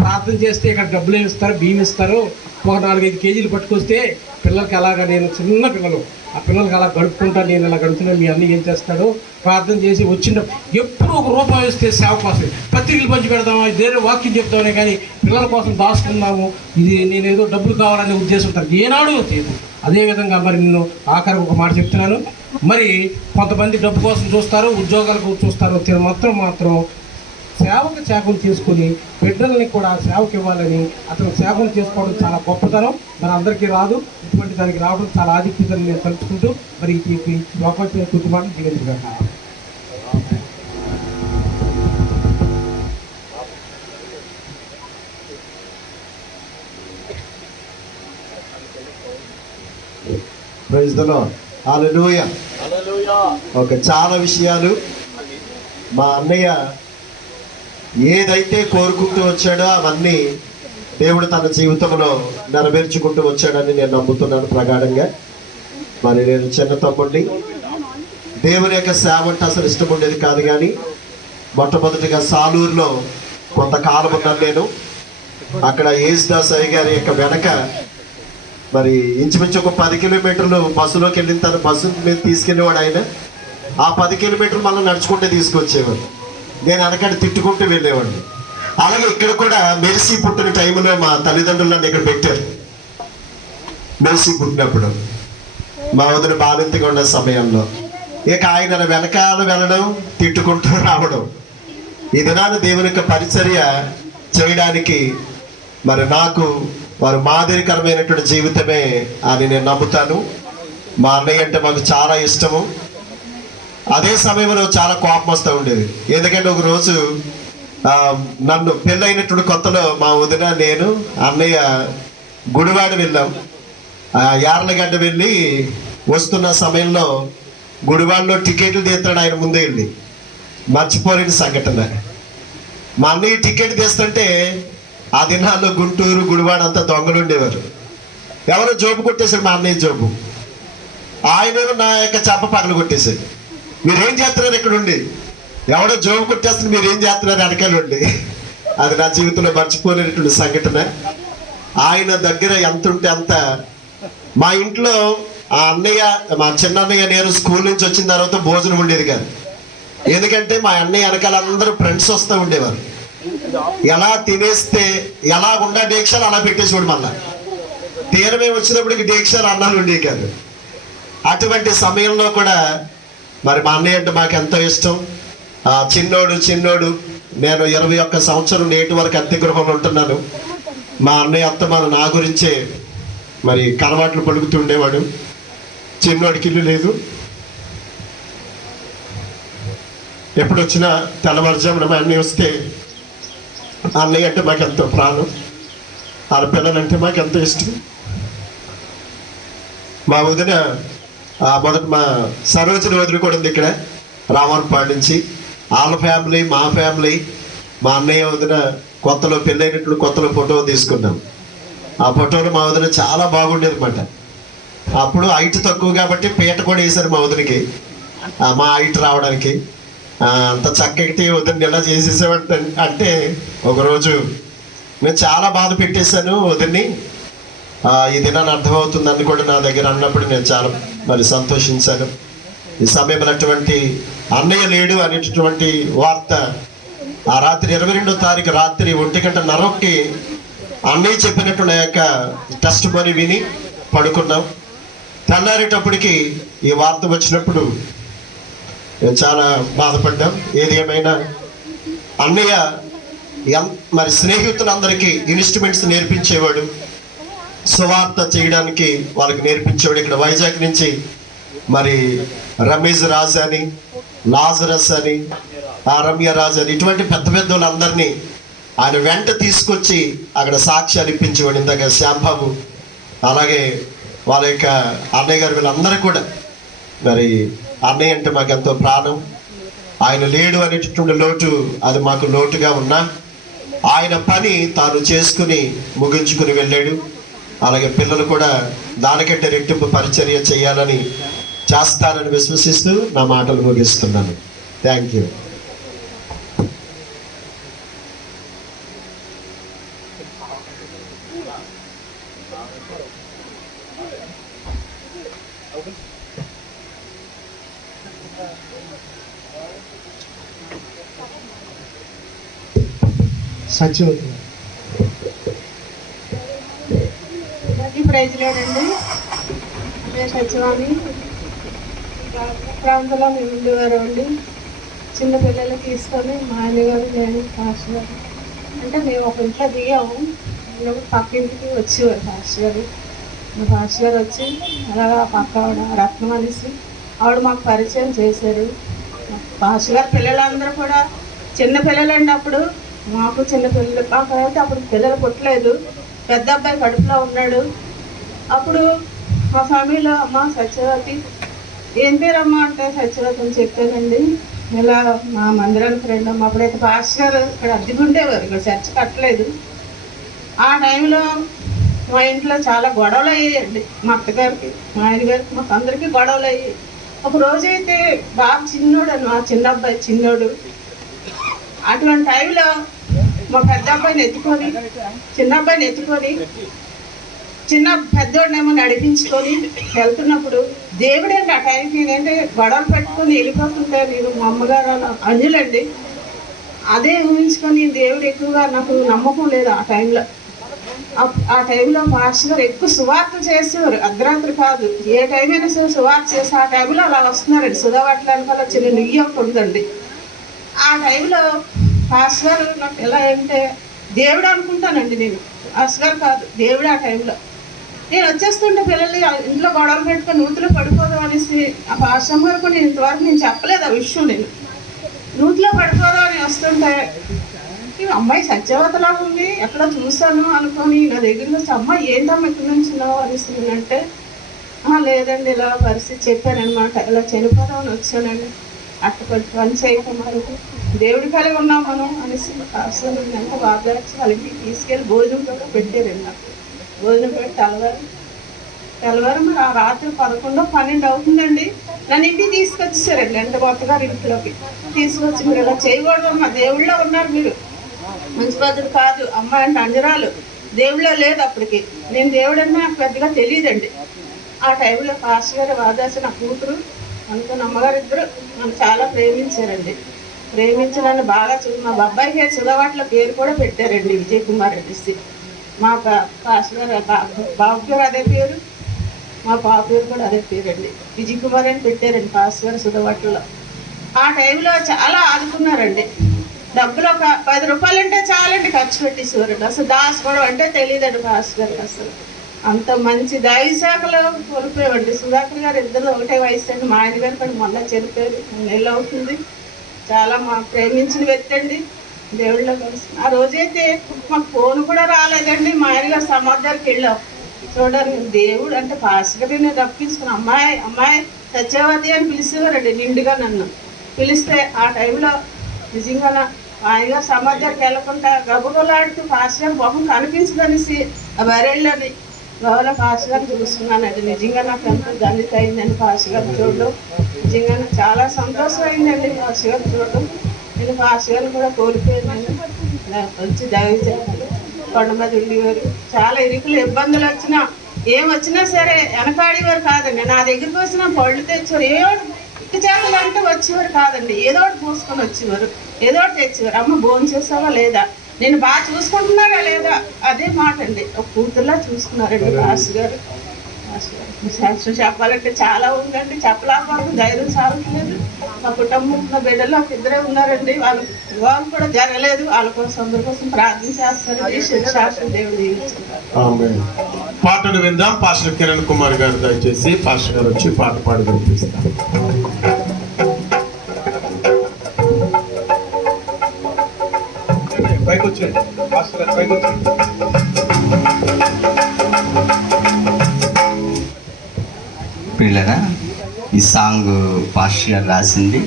ప్రార్థన చేస్తే ఇక్కడ డబ్బులు ఇస్తారు, బియ్యం ఇస్తారు, ఒక 4-5 కేజీలు పట్టుకొస్తే పిల్లలకి అలాగా, నేను చిన్న పిల్లలు ఆ పిల్లలకి అలా గడుపుకుంటాను, నేను ఇలా గడుపుతున్నాను, మీ అన్నీ ఏం చేస్తాడు ప్రార్థన చేసి వచ్చిన ఎప్పుడు 1 రూపాయి వస్తే సేవ కోసం పత్రికలు పంచి పెడతాము, వేరే వాక్యం చెప్తామనే కానీ పిల్లల కోసం దాచుకున్నాము, ఇది నేను ఏదో డబ్బులు కావాలనే ఉద్దేశంతో ఏనాడు తెలియదు. అదేవిధంగా మరి నేను ఆఖరికి ఒక మాట చెప్తున్నాను, మరి కొంతమంది డబ్బు కోసం చూస్తారు, ఉద్యోగాలకు చూస్తారు, మాత్రం సేవకు త్యాగం చేసుకుని బిడ్డల్ని కూడా సేవకు ఇవ్వాలని అతను త్యాగం చేసుకోవడం చాలా గొప్పతనం, మరి అందరికీ రాదు, ఇటువంటి దానికి రావడం చాలా ఆధిక్యతని నేను తలుచుకుంటూ మరి ఈ లోకల్ కుటుంబాన్ని జీవించగలను. Praise the lord, hallelujah. Okay, చాలా విషయాలు మా అన్నయ్య ఏదైతే కోరుకుంటూ వచ్చాడో అవన్నీ దేవుడు తన జీవితంలో నెరవేర్చుకుంటూ వచ్చాడని నేను నమ్ముతున్నాను ప్రగాఢంగా. మరి నేను చిన్న తమ్ముడిని, దేవుని యొక్క సేవ అంటే అసలు ఇష్టం ఉండేది కాదు, కానీ మొట్టమొదటిగా సాలూరులో కొంతకాలం ఉన్నాను నేను. అక్కడ యేసుదాస్ అయ్య గారి యొక్క వెనక మరి ఇంచుమించు ఒక 10 కిలోమీటర్లు బస్సులోకి వెళ్ళిన తను బస్సు మీద తీసుకెళ్ళేవాడు ఆయన. ఆ 10 కిలోమీటర్లు మళ్ళీ నడుచుకుంటే తీసుకొచ్చేవాడు, నేను వెనకాడి తిట్టుకుంటూ వెళ్ళేవాడిని. అలాగే ఇక్కడ కూడా మెర్సీ పుట్టిన టైంలో మా తల్లిదండ్రులు నన్ను ఇక్కడ పెట్టారు. మెర్సీ పుట్టినప్పుడు మా వదిన బాలింతగా ఉన్న సమయంలో ఇక ఆయన వెనకాల వెళ్ళడం, తిట్టుకుంటూ రావడం, ఈ దినాన దేవుని యొక్క పరిచర్య చేయడానికి మరి నాకు వారు మాదిరికరమైనటువంటి జీవితమే అని నేను నమ్ముతాను. మా అన్నయ్య అంటే మాకు చాలా ఇష్టము. అదే సమయంలో చాలా కోపం వస్తూ ఉండేది. ఎందుకంటే ఒక రోజు నన్ను పెళ్ళైనటువంటి కొత్తలో మా వదిన, నేను, అన్నయ్య గుడివాడ వెళ్ళాం. యార్లగడ్డ వెళ్ళి వస్తున్న సమయంలో గుడివాడలో టికెట్లు తీస్తాడు ఆయన ముందే వెళ్ళి. మర్చిపోలేని సంఘటన. మా అన్నయ్య టికెట్ తీస్తుంటే ఆ దినాల్లో గుంటూరు, గుడివాడ అంతా దొంగలు ఉండేవారు. ఎవరో జోబు కొట్టేశాడు, మా అన్నయ్య జోబు. ఆయన నా యొక్క చెంప పగలు కొట్టేశాడు. మీరేం చేస్తున్నారు ఇక్కడ ఉండి? ఎవడో జోబు కొట్టేస్తే మీరేం చేస్తున్నారు వెనకాల ఉండి. అది నా జీవితంలో మర్చిపోలేనటువంటి సంఘటన. ఆయన దగ్గర ఎంత ఉంటే అంత. మా ఇంట్లో ఆ అన్నయ్య, మా చిన్న అన్నయ్య, నేను స్కూల్ నుంచి వచ్చిన తర్వాత భోజనం ఉండేది కాదు. ఎందుకంటే మా అన్నయ్య వెనకాల అందరూ ఫ్రెండ్స్ వస్తూ ఉండేవారు. ఎలా తినేస్తే ఎలా ఉండా దీక్షలు అలా పెట్టేసేవాడు. మళ్ళా తీరమే వచ్చినప్పటికి దీక్షలు అన్నాలు ఉండేవి కాదు. అటువంటి సమయంలో కూడా మరి మా అన్నయ్య అంటే మాకు ఎంతో ఇష్టం. చిన్నోడు నేను 21 సంవత్సరం నేటి వరకు అద్దె గృహంలో ఉంటున్నాను. మా అన్నయ్య అత్తమాను నా గురించే మరి కరవాట్లు పలుకుతూ ఉండేవాడు. చిన్నోడికి ఇల్లు లేదు. ఎప్పుడు వచ్చినా తెల్లవారుజామున మా అన్నయ్య వస్తే అన్నయ్య అంటే మాకు ఎంతో ప్రాణం. ఆడపిల్లలంటే మాకు ఎంతో ఇష్టం. మా వదిన మొదట మా సరోజిని వదిలి కూడా ఉంది ఇక్కడ రామవరపాడు నుంచి. వాళ్ళ ఫ్యామిలీ, మా ఫ్యామిలీ, మా అన్నయ్య వదిన కొత్తలో పెళ్ళైనట్లు కొత్తలో ఫోటో తీసుకున్నాం. ఆ ఫోటోలో మా వదిన చాలా బాగుండేది అన్నమాట. అప్పుడు హైట్ తక్కువ కాబట్టి పీట కూడా వేశారు మా వదినకి, మా హైట్ రావడానికి. అంత చక్కటి వదిన ఎలా చేసేసామంటే అంటే ఒకరోజు నేను చాలా బాధ పెట్టేశాను వదిన్ని. ఈ దినాన్ని అర్థమవుతుందని కూడా నా దగ్గర అన్నప్పుడు నేను చాలా మరి సంతోషించాను. ఈ సమయంలో అటువంటి అన్నయ్య లేడు అనేటటువంటి వార్త ఆ రాత్రి 22వ తారీఖు రాత్రి 1:30కి అన్నయ్య చెప్పినట్టు నా యొక్క టెస్ట్ మనీ విని పడుకున్నాం. తెల్లారేటప్పటికి ఈ వార్త వచ్చినప్పుడు నేను చాలా బాధపడ్డాం. ఏది ఏమైనా అన్నయ్య మరి స్నేహితులందరికీ ఇన్స్ట్రుమెంట్స్ నేర్పించేవాడు, సువార్త చేయడానికి వాళ్ళకి నేర్పించేవాడు. ఇక్కడ వైజాగ్ నుంచి మరి రమేష్ రాజు అని, లాజరస్ అని, రమ్య రాజు అని ఇటువంటి పెద్ద పెద్ద వాళ్ళందరినీ ఆయన వెంట తీసుకొచ్చి అక్కడ సాక్ష్యాలు ఇప్పించేవాడు. ఇందాక శ్యాంబాబు, అలాగే వాళ్ళ యొక్క అన్నయ్య గారు, వీళ్ళందరూ కూడా మరి అన్నయ్య అంటే మాకు ఎంతో ప్రాణం. ఆయన లేడు అనేటటువంటి లోటు అది మాకు లోటుగా ఉన్నా ఆయన పని తాను చేసుకుని ముగించుకుని వెళ్ళాడు. అలాగే పిల్లలు కూడా దానికంటే రెట్టింపు పరిచర్య చేయాలని చేస్తారని విశ్వసిస్తూ నా మాటలు ముగిస్తున్నాను. Thank you. సత్యవతి ప్రైజ్ లేదండి. నేను సత్యవాణి. ప్రాంతంలో మేము ఉండేవారు అండి. చిన్న పిల్లలు తీసుకొని మా ఆయన గారు, నేను, పాస్టర్ గారు అంటే మేము ఒక ఇంట్లో దిగాము. పక్కింటికి వచ్చేవారు పాస్టర్ గారు. మా పాస్టర్ గారు వచ్చి అలాగా పక్క ఆవిడ రత్నం అనేసి ఆవిడ మాకు పరిచయం చేశారు. పాస్టర్ గారు పిల్లలందరూ కూడా చిన్న పిల్లలండి. అప్పుడు మాకు చిన్న పిల్లలు, మాకైతే అప్పుడు పిల్లలు పుట్టలేదు. పెద్ద అబ్బాయి కడుపులో ఉన్నాడు. అప్పుడు మా ఫ్యామిలీలో అమ్మ సత్యవతి, ఏం పేరమ్మా అంటే సత్యవతి అని చెప్పానండి. ఇలా మా మందిరానికి ఫ్రెండ్ అమ్మ. అప్పుడైతే పాస్టర్ గారు ఇక్కడ అద్దెకుండేవారు, ఇక్కడ చర్చ కట్టలేదు. ఆ టైంలో మా ఇంట్లో చాలా గొడవలు అయ్యాయండి. మా అత్తగారికి, మా ఆయన గారికి, మాకు అందరికీ గొడవలు అయ్యాయి. ఒక రోజైతే బాగా చిన్నోడు అని, మా చిన్న అబ్బాయి చిన్నోడు. అటువంటి టైంలో మా పెద్ద అబ్బాయిని ఎత్తుకొని, చిన్న అబ్బాయిని ఎత్తుకొని, చిన్న పెద్దోడినేమో నడిపించుకొని వెళ్తున్నప్పుడు దేవుడేంటి ఆ టైంకి నేనంటే గొడవలు పెట్టుకొని వెళ్ళిపోతుంటే నేను మా అమ్మగారు అంజులండి. అదే ఊహించుకొని దేవుడు ఎక్కువగా నాకు నమ్మకం లేదు ఆ టైంలో. ఆ టైంలో పాస్టర్ గారు ఎక్కువ సువార్త చేసేవారు. అర్ధరాత్రి కాదు, ఏ టైం అయినా సరే సువార్త చేసి ఆ టైంలో అలా వస్తున్నారండి. సుధావట్ల వెనకాల చిన్న నుయ్యి ఒకటి ఉందండి. ఆ టైంలో పాస్టర్ గారు నాకు ఎలా అంటే దేవుడు అనుకుంటానండి, నేను పాస్టర్ గారు కాదు, దేవుడు. ఆ టైంలో నేను వచ్చేస్తుంటే పిల్లల్ని ఇంట్లో గొడవలు పెట్టుకొని నూతిలో పడిపోదాం అనేసి ఆ పాస్టర్ గారు కూడా నేను ఇంతవరకు నేను చెప్పలేదు ఆ విషయం. నేను నూతిలో పడిపోదాం అని వస్తుంటే ఈ అమ్మాయి సత్యవతలాగా ఉంది, ఎక్కడో చూశాను అనుకొని నా దగ్గరికి వచ్చి అమ్మాయి ఏంటమ్మా ఇక్కడ నుంచి అనేసి నేనంటే లేదండి ఇలా పరిస్థితి చెప్పానమాట, ఇలా చనిపోదామని వచ్చానండి, అట్టపడి పని చేయటం వరకు దేవుడి కలిగి ఉన్నాం మనం అనేసి అసలు ఎంత బాధపడి వాళ్ళ ఇంటికి తీసుకెళ్ళి భోజనం కూడా పెట్టారండి. నాకు భోజనం పెట్టి తెల్లవారు మరి ఆ రాత్రి 11, 12 అవుతుందండి. నన్ను ఇంటికి తీసుకొచ్చేసారండి, అంటే కొత్తగారు ఇంట్లోకి తీసుకొచ్చి మీరు ఇలా చేయకూడదు అమ్మా, దేవుళ్ళో ఉన్నారు మీరు, మంచి పద్ధతి కాదు. అమ్మాయి అంటే అంజరాలు, దేవుళ్ళో లేదు అప్పటికి. నేను దేవుడన్నా నాకు పెద్దగా తెలియదండి. ఆ టైంలో పాస్టర్ గారు వాదాసి నా కూతురు అంతా అమ్మగారు ఇద్దరు నన్ను చాలా ప్రేమించారండి. ప్రేమించి నన్ను బాగా మా అబ్బాయికి సుధవాట్ల పేరు కూడా పెట్టారండి, విజయ్ కుమార్ అనేసి. మా పాస్టర్ గారు బాబు గారు అదే పేరు, మా పాప పేరు కూడా అదే పేరండి, విజయ్ కుమార్ అని పెట్టారండి పాస్టర్ గారు సుధవాట్లలో. ఆ టైంలో చాలా ఆదుకున్నారండి. డబ్బులు ఒక 10 రూపాయలు అంటే చాలండి ఖర్చు పెట్టేసేవారండి. అసలు దాచుకోవడం అంటే తెలియదండి పాస్టర్ గారికి. అసలు అంత మంచి దైవశాఖలో కోల్పోయామండి. సుధాకర్ గారు ఇద్దరు ఒకటే వయసు అండి. మా ఆయన గారు కానీ మొన్న చనిపోయారు, 3 నెలలు అవుతుంది. చాలా మా ప్రేమించిన వ్యక్తి అండి, దేవుళ్ళలో కలిసి. ఆ రోజైతే మాకు ఫోన్ కూడా రాలేదండి. మా ఆయన గారు సమాధానికి వెళ్ళాం చూడండి. దేవుడు అంటే పాస్టర్ నేను రప్పించుకుని అమ్మాయి సత్యవతి అని పిలిచేవారండి నిండుగా నన్ను పిలిస్తే. ఆ టైంలో నిజంగా ఆయన గారు సమాధానికి వెళ్ళకుండా గబగలాడుతూ పాస్టర్ గారు మొహం కనిపించదనేసి ఆ బరేళ్ళని గౌరవ పాస్టర్ గారు చూస్తున్నానండి. నిజంగా నాకు ఎంతో ధన్యత అయిందండి పాస్టర్ గారు చూడడం. నిజంగా చాలా సంతోషం అయిందండి పాస్టర్ గారు చూడడం. నేను పాస్టర్ గారిని కూడా కోల్పోయానండి. మంచి దైవజనులు కొండ మీద ఉండేవారు. చాలా ఇరుకులు ఇబ్బందులు వచ్చినా ఏమొచ్చినా సరే వెనకాడేవారు కాదండి. నా దగ్గరికి వచ్చిన పళ్ళు తెచ్చేవారు, ఏదో ఇటు చేతులు అంటే వచ్చేవారు కాదండి, ఏదో ఒకటి పూసుకొని వచ్చేవారు, ఏదో ఒకటి తెచ్చేవారు. అమ్మ భోజనం చేసావా లేదా, నేను బాగా చూసుకుంటున్నారా లేదా, అదే మాట అండి. ఒక కూతుర్లా చూసుకున్నారండి పాస్టర్ గారు. శాస్త్రం చెప్పాలంటే చాలా ఉందండి, చెప్పలేకపోతే ధైర్యం సాగట్లేదు. మా కుటుంబం ఉన్న బిడ్డలు ఒక ఇద్దరే ఉన్నారండి, వాళ్ళు వివాహం కూడా జరగలేదు. వాళ్ళ కోసం అందరి కోసం ప్రార్థన చేస్తారండి. శాస్త్రం దేవుడు దీవించుకుంటారు. పాటను విందాం. పాస్టర్ కిరణ్ కుమార్ గారు దయచేసి పాస్టర్ గారు వచ్చి పాట పాడి వినిపిస్తారు. పైకి వచ్చేయండి పాస్టర్ గారు, పైకి వచ్చేయండి. పిల్లరా, ఈ సాంగ్ పాస్టర్ గారు రాసింది.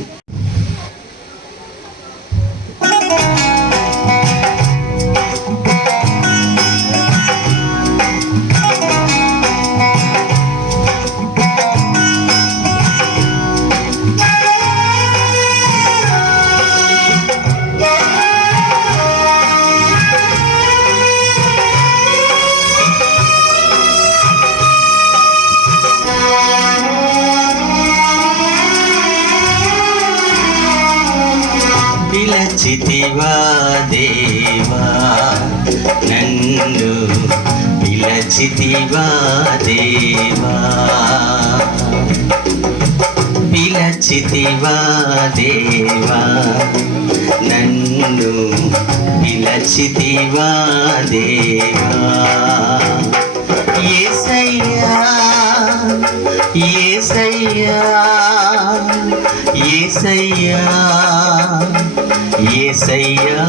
పిలచితివా దేవా నన్ను, పిలచితివా దేవా, పిలచితివా దేవా నన్ను, పిలచితివా దేవా. యేసయ్యా యేసయ్యా యేసయ్యా యేసయ్యా,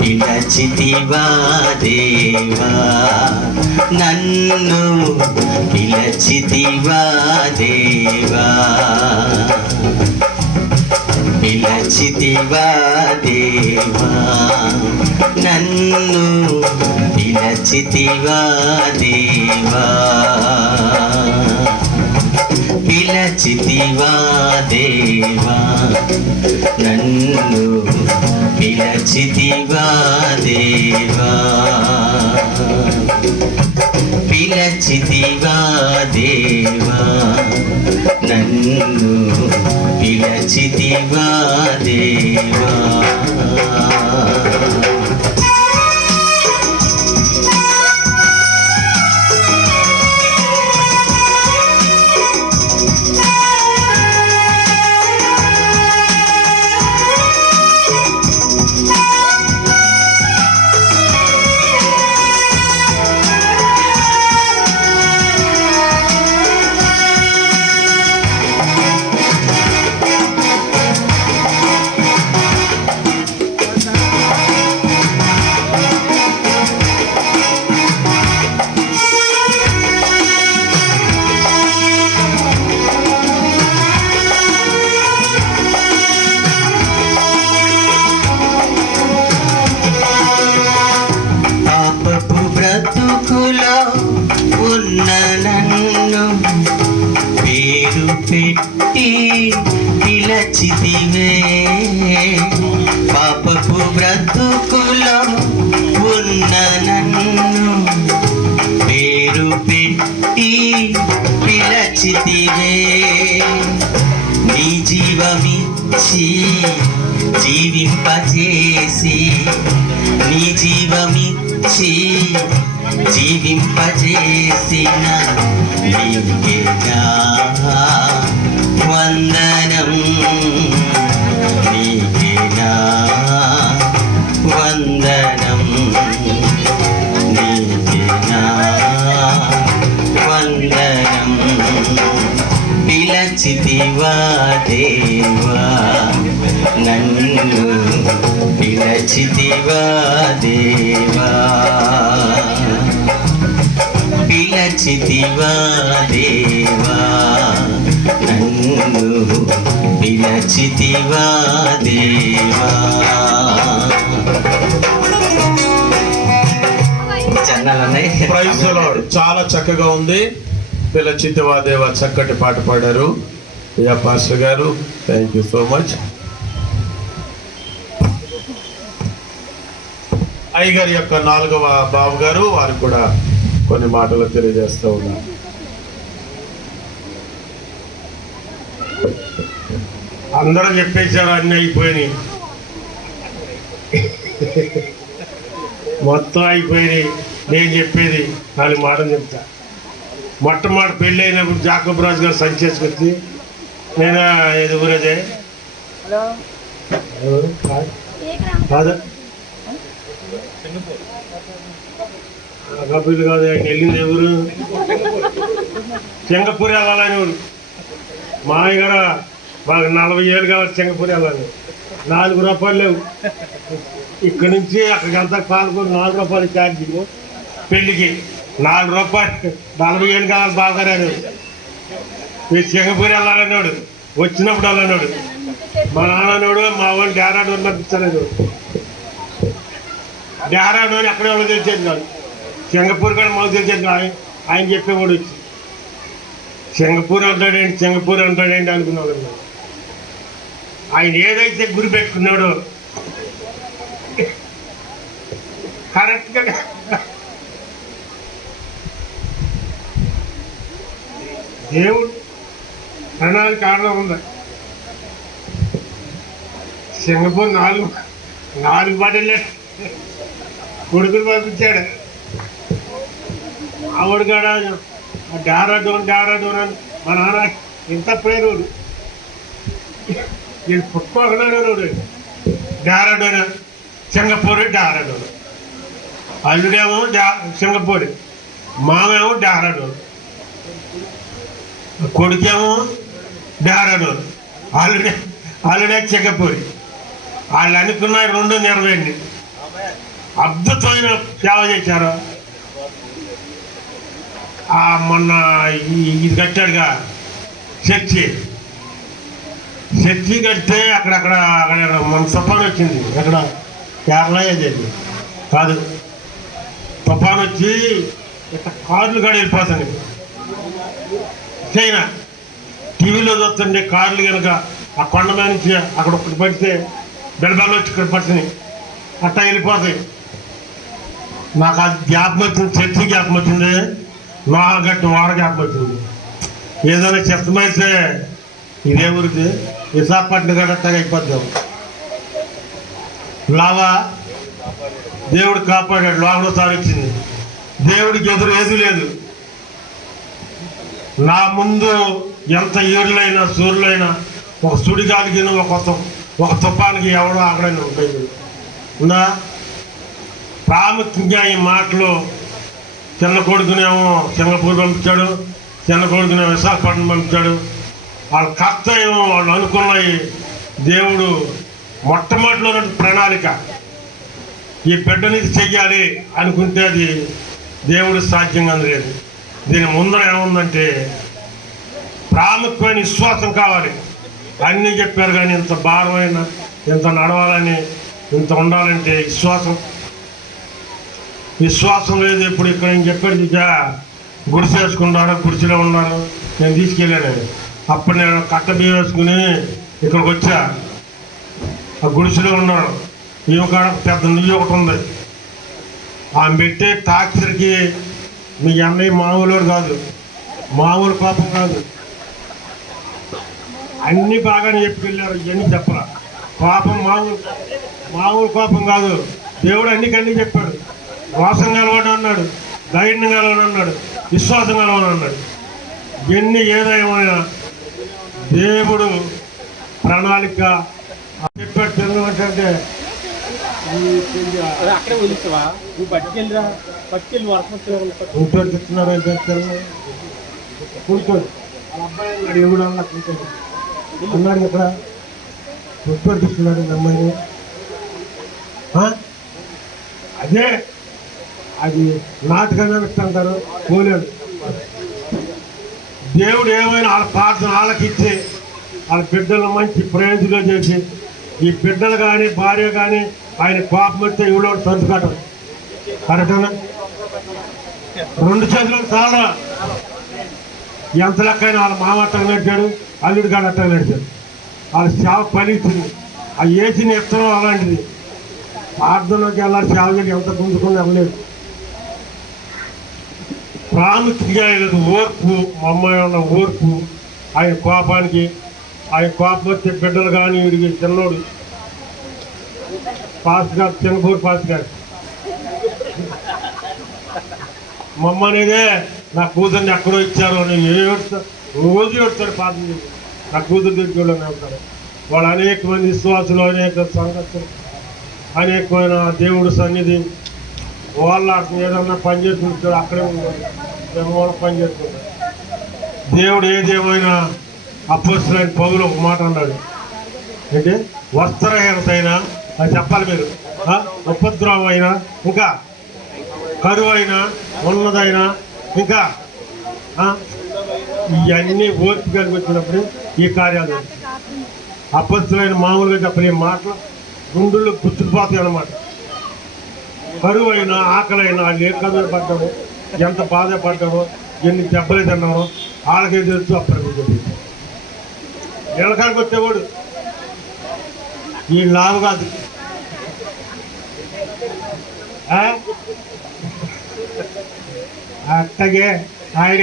పిలచితివా దేవా నన్ను, పిలచితివా దేవా, పిలచితివా దేవా నన్ను, పిలచితివా దేవా, పిలచితివా దేవా నన్ను, పిలచితివా దేవా, పిలచితివా దేవా నన్ను, పిలచితివా దేవా. పిలచితివే పాపపు బ్రతుకులో ఉన్న నన్ను పేరు పెట్టి పిలచితివే నీ జీవమిచ్చి జీవింపజేసి నీ జీవమిచ్చి జీవింపజేసిన నీకే నా వందనం నీకే నా వందనం నీకే నా వందనం పిలచితివా దేవా నన్ను పిలచితివా దేవా పిలచితివా దేవా నన్ను పిలచితివా దేవా చన్నాలన్నాయి. Praise the lord. చాలా చక్కగా ఉంది. పిలచితివా దేవా చక్కటి పాట పాడారు యా పాస్టర్ గారు. Thank you so much. అయ్యగారి యొక్క 4వ బాబు గారు వారు కూడా కొన్ని మాటలు తెలియజేస్తూ ఉన్నారు. అందరూ చెప్పేశారు, అన్నీ అయిపోయినాయి, మొత్తం అయిపోయినాయి. నేను చెప్పేది 4 మాటలు చెప్తా. మొట్టమొదటి పెళ్ళి అయినప్పుడు జాకబ్ రాజు గారు సంచేసుకొచ్చి నేను ఏది ఊరేదే కాదా కబుర్లు కాదు, ఆయన వెళ్ళింది ఎవరు? సింగపూర్ వెళ్ళాలని ఊరు. మా దగ్గర మాకు 40 ఏళ్ళు కావాలి సింగపూర్ వెళ్ళాలి. 4 రూపాయలు లేవు. ఇక్కడి నుంచి అక్కడికి అంతా పాల్గొని 4 రూపాయలు ఛార్జింగ్ పెళ్ళికి. 4 రూపాయలు 40 ఏళ్ళు కావాలి బాగానే. మీరు సింగపూర్ వెళ్ళాలన్నాడు, వచ్చినప్పుడు వెళ్ళన్నాడు. మా నాన్నోడు మా వాళ్ళు డేరాడోని పంపించలేదు. డేరాడోని ఎక్కడ ఎవరో తెలిసేది కాదు. సింగపూర్ కూడా మాకు తెలిసేది కాదు. ఆయన చెప్పేవాడు వచ్చి సింగపూర్ అంటాడేంటి సింగపూర్ అంటాడేంటి అనుకున్నాడు. ఆయన ఏదైతే గురి పెట్టుకున్నాడో కరెక్ట్గా దేవుడు ప్రణాళిక కారణం ఉంది. సింగపూర్ 4 బట్టలే కొడుకులు పంపించాడు. ఆవిడ కాడ డారాడోన్ అని మా నాన్న ఇంత ప్రేరుడు వీళ్ళు పుట్టుకోకనాడు. డారాడోన్ సింగపూర్ డారాడోన్. అల్లుడేమో సింగపూర్, మామేమో డారాడోన్, కొడుకేమో డారాడోన్, అల్లుడే సింగపూర్. వాళ్ళు అనుకున్న 2 నెరవేరింది. అద్భుతమైన సేవ చేశారు. మొన్న ఇది కట్టాడుగా చర్చి కడితే అక్కడ మన తుఫాన్ వచ్చింది. ఎక్కడ కేరళ అది కాదు, తుఫాన్ వచ్చి ఇట్లా కార్లు కూడా వెళ్ళిపోతుంది. చైనా టీవీలో చూస్తుంటే కార్లు కనుక ఆ కొండ మీద నుంచి అక్కడ ఒకటి పడితే బెల్బాలు వచ్చి ఇక్కడ పడుతుంది, అట్టా వెళ్ళిపోతాయి. నాకు అది జ్ఞాపకం వచ్చింది, చర్చి జ్ఞాపకం వచ్చింది, లోహగట్టు వాడ జ్ఞాపకం వచ్చింది. ఏదైనా చెత్తమైతే ఇదే ఊరికి విశాఖపట్నం గట్టగా అయిపోద్దాం. లావా దేవుడు కాపాడాడు. లోపల సాధించింది. దేవుడికి ఎదురు ఏది లేదు. నా ముందు ఎంత ఏరులైనా సూర్యులైనా ఒక సుడిగాలికి ఒక తుఫానికి ఎవడో ఆగడని ఉంటుంది ఉందా. ప్రాముఖ్యంగా ఈ మాటలు చిన్న కొడుకునేమో సింగపూర్ పంపించాడు, చిన్న కొడుకునేమో విశాఖపట్నం పంపించాడు. వాళ్ళ కర్తవ్యం వాళ్ళు అనుకున్నాయి. దేవుడు మొట్టమొదటిలో ప్రణాళిక ఈ బిడ్డని చెయ్యాలి అనుకుంటే అది దేవుడు సాధ్యంగా లేదు. దీని ముందర ఏముందంటే ప్రాముఖ్యమైన విశ్వాసం కావాలి. అన్నీ చెప్పారు కానీ ఇంత భారమైన, ఇంత నడవాలని, ఇంత ఉండాలంటే విశ్వాసం లేదు. ఇప్పుడు ఇక్కడ నేను చెప్పాడు గుడిసె వేసుకున్నారు, గుడిసెలో ఉన్నారు. నేను తీసుకెళ్ళాను. అప్పుడు నేను కట్ట బియ్యం వేసుకుని ఇక్కడికి వచ్చా. ఆ గుడిసెలో ఉన్నాడు. ఈమె కాడ పెద్ద నుయ్యి ఒకటి ఉంది. ఆమె పెట్టే టాక్సర్కి మీ అన్నయ్య మామూలు కాదు, మామూలు కోపం కాదు. అన్నీ బాగానే చెప్పుకెళ్ళారు. ఇవన్నీ చెప్పరా కోపం మామూలు కోపం కాదు. దేవుడు అన్నీ చెప్పాడు. రోషం కలవాడు అన్నాడు, ధైర్యం కలవాడు అన్నాడు, విశ్వాసం కలవాడు అన్నాడు. ఎన్ని ఏదేమైనా దేవుడు ప్రణాళిక చెప్పాడు. ఎందుకంటే కూర్చొని చెప్తున్నారు కూర్చోడు అబ్బాయి ఎవడు అన్నా కూర్చోడు అన్నాడు. ఇక్కడ కూర్చొని చెప్తున్నాడు అమ్మాయి. అదే అది నాటకంగా ఇస్తుంటారు పోలేడు. దేవుడు ఏమైనా వాళ్ళ ప్రార్థన వాళ్ళకిచ్చి వాళ్ళ బిడ్డలు మంచి ప్రయోజనం చేసి ఈ బిడ్డలు కానీ భార్య కానీ ఆయన కోపం వస్తే ఇవిడో సంచుకోవటం కరెక్టేనా? 2 చేతులు చాలా ఎంత లెక్కైనా వాళ్ళ మామ అట్టగా నడిచాడు, అల్లుడు గారు అట్టగా నడిచాడు. వాళ్ళ సేవ ఫలించింది. ఆ ఏసిన ఇత్తనం అలాంటిది. ప్రార్థనలోకి వెళ్ళాలి, సేవకి ఎంత గుంజుకుని వెళ్ళలేదు. ప్రాముఖ్యంగా లేదు ఓర్పు. మా అమ్మాయి ఉన్న ఓర్పు. ఆయన కోపానికి ఆయన కోపం వచ్చే బిడ్డలు కానీ వీడికి చిన్నోడు పాస్ గారు, చిన్నపూరు పాస్ గారు మా అమ్మ అనేదే నా కూతుర్ని ఎక్కడో ఇచ్చారు అని రోజు ఏడుస్తాడు. పాపం చేసి నా కూతురు దగ్గరలోనే ఉంటాడు. వాళ్ళు అనేక మంది విశ్వాసులు, అనేక సంగతులు, అనేకమైన దేవుడు సన్నిధి వాళ్ళ ఏదన్నా పని చేసుకుంటాడు. అక్కడే ఉన్నాడు, పని చేసుకుంటాడు. దేవుడు ఏదేమైనా అపోస్తులైన పౌలు ఒక మాట అన్నాడు. అంటే వస్త్రహీనత అయినా అది చెప్పాలి మీరు, ఉపద్రవం అయినా, ఇంకా కరువు అయినా, ఉన్నదైనా, ఇంకా ఇవన్నీ ఓర్పుగానికి వచ్చినప్పుడు ఈ కార్యాలు అపోస్తులైన మామూలుగా చెప్పలే మాటలు గుండెల్లో పుచ్చుకుపోతాయి అన్నమాట. కరువు అయినా, ఆకలైనా, వాళ్ళు ఏ కథలు పడ్డామో, ఎంత బాధపడ్డామో, ఎన్ని దెబ్బలు తిన్నామో వాళ్ళకే తెలుసు. అప్పుడు నీళ్ళకాడికి వచ్చేవాడు ఈ లావు కాదు. అట్టగే ఆయన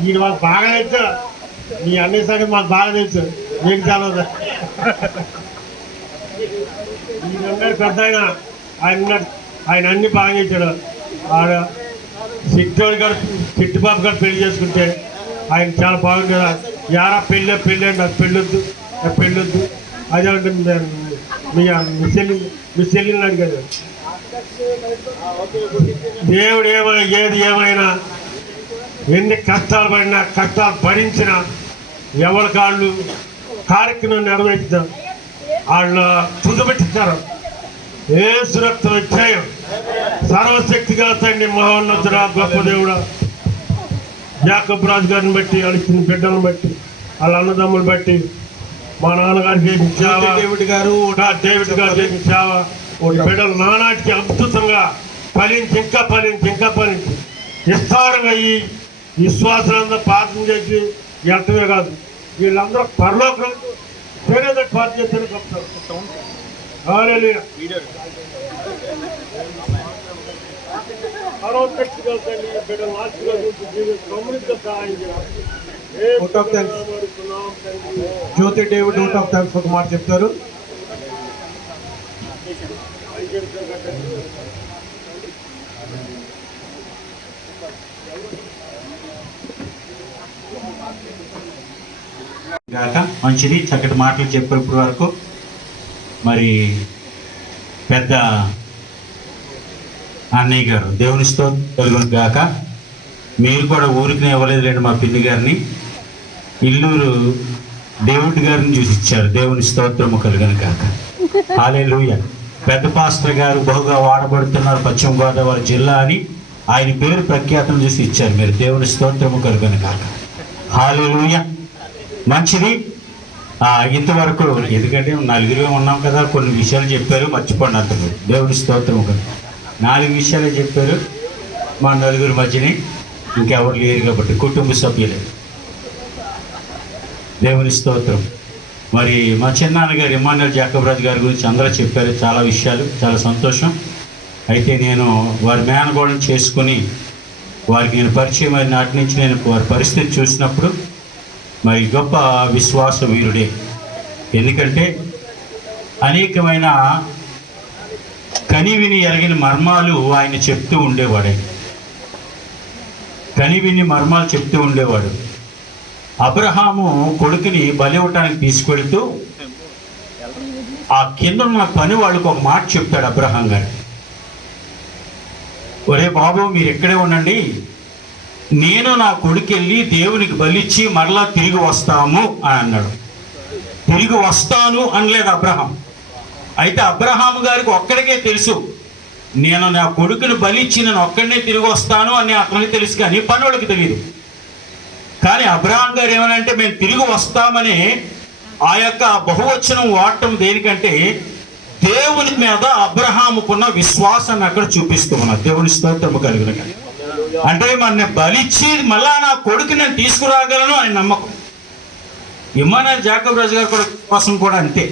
వీడు మాకు బాగా తెలుసు. మీ అన్ని సంగతి మాకు బాగా తెలుసు. మీకు చాలా ఈయన పెద్ద ఆయన అన్ని బాగా చేశాడు. ఆడ సిట్టోడి గారు చిట్టుబాబు గారు పెళ్లి చేసుకుంటే ఆయన చాలా బాగుంది కదా. యారా పెళ్ళి అండి, అది పెళ్ళొద్దు, అది పెళ్ళొద్దు. అదే అంటే మీ చెల్లిని అడిగాడు. దేవుడు ఏది ఏమైనా ఎన్ని కష్టాలు పడినా, కష్టాలు భరించినా ఎవరి కాళ్ళు కార్యక్రమం నెరవేర్చారు. వాళ్ళు తుదపెట్టించారు. ఏ సురక్త వచ్చాయో సర్వశక్తిగా తండ్రి మహోన్నతుడా, గొప్ప దేవుడా, యాకోబు రాజు గారిని బట్టి, వాళ్ళ ఇచ్చిన బిడ్డలను బట్టి, వాళ్ళ అన్నదమ్ములు బట్టి, మా నాన్నగారు చేసిన సేవ, డేవిడ్ గారు చేసిన సేవ, బిడ్డలు నానాటికి అద్భుతంగా ఫలించి ఇంకా ఫలించి విస్తారంగా ఈ విశ్వాసాలంతా ప్రార్థన చేసి వ్యర్థమే కాదు. వీళ్ళందరూ పరలోకం వేరేదో ప్రార్థన చేస్తేనే చెప్తారు. జ్యోతి డేవిడ్ అవుట్ ఆఫ్ థ్యాంక్స్ ఒక మాట చెప్తారు. గాక మంచిది, చక్కటి మాటలు చెప్పారు ఇప్పటి వరకు. మరి పెద్ద అన్నయ్య గారు దేవుని స్తోత్రం గాక. మీరు కూడా ఊరికి ఇవ్వలేదులేండి మా పిన్ని గారిని, ఇల్లూరు డేవిడ్ గారిని చూసి ఇచ్చారు. దేవుని స్తోత్రము కలుగును గాక. హల్లెలూయా. పెద్ద పాస్టర్ గారు బహుగా వాడబడుతున్నారు పశ్చిమ గోదావరి జిల్లా అని ఆయన పేరు ప్రఖ్యాతం చూసి ఇచ్చారు మీరు. దేవుని స్తోత్రము కలుగును గాక. హల్లెలూయా. మంచిది. ఇంతవరకు ఎందుకంటే 4 ఉన్నాం కదా, కొన్ని విషయాలు చెప్పారు, మర్చిపోండి అంతకు. దేవుని స్తోత్రము కదా. 4 విషయాలే చెప్పారు. మా నలుగురి మధ్యని ఇంకెవరు లేరు కాబట్టి కుటుంబ సభ్యులే. దేవుని స్తోత్రం. మరి మా చిన్నాన్నగారు ఇమ్మానుయేల్ జాకబ్ రాజు గారి గురించి అందరూ చెప్పారు, చాలా విషయాలు, చాలా సంతోషం. అయితే నేను వారి మేనగోడని చేసుకొని వారికి నేను పరిచయం అయిన నాటి నుంచి నేను వారి పరిస్థితి చూసినప్పుడు మరి గొప్ప విశ్వాస వీరుడే. ఎందుకంటే అనేకమైన కనివిని ఎరగిన మర్మాలు ఆయన చెప్తూ ఉండేవాడే. కనివిని మర్మాలు చెప్తూ ఉండేవాడు. అబ్రహాము కొడుకుని బలి ఇవ్వటానికి తీసుకెళ్తూ ఆ కింద ఉన్న పని వాళ్ళకు ఒక మాట చెప్తాడు అబ్రహాం గారు. ఒరే బాబు, మీరు ఇక్కడే ఉండండి, నేను నా కొడుకు వెళ్ళి దేవునికి బలిచ్చి మరలా తిరిగి వస్తాము అని అన్నాడు. తిరిగి వస్తాను అనలేదు అబ్రహాం. అయితే అబ్రహాం గారికి ఒక్కడికే తెలుసు, నేను నా కొడుకుని బలిచ్చి నేను ఒక్కడనే తిరిగి వస్తాను అని అతనికి తెలుసు, కానీ పనులకి తెలియదు. కానీ అబ్రహాం గారు ఏమనంటే మేము తిరిగి వస్తామని ఆ యొక్క బహువచనం వాడటం దేనికంటే దేవుని మీద అబ్రహాముకున్న విశ్వాసాన్ని అక్కడ చూపిస్తూ ఉన్నారు. దేవుని స్తోత్రము కలిగిన అంటే మన బలిచ్చి మళ్ళా నా కొడుకు నేను తీసుకురాగలను అని నమ్మకం. ఇమ్మానుయేల్ జాకబ్ రాజు గారి కోసం కూడా అంతే.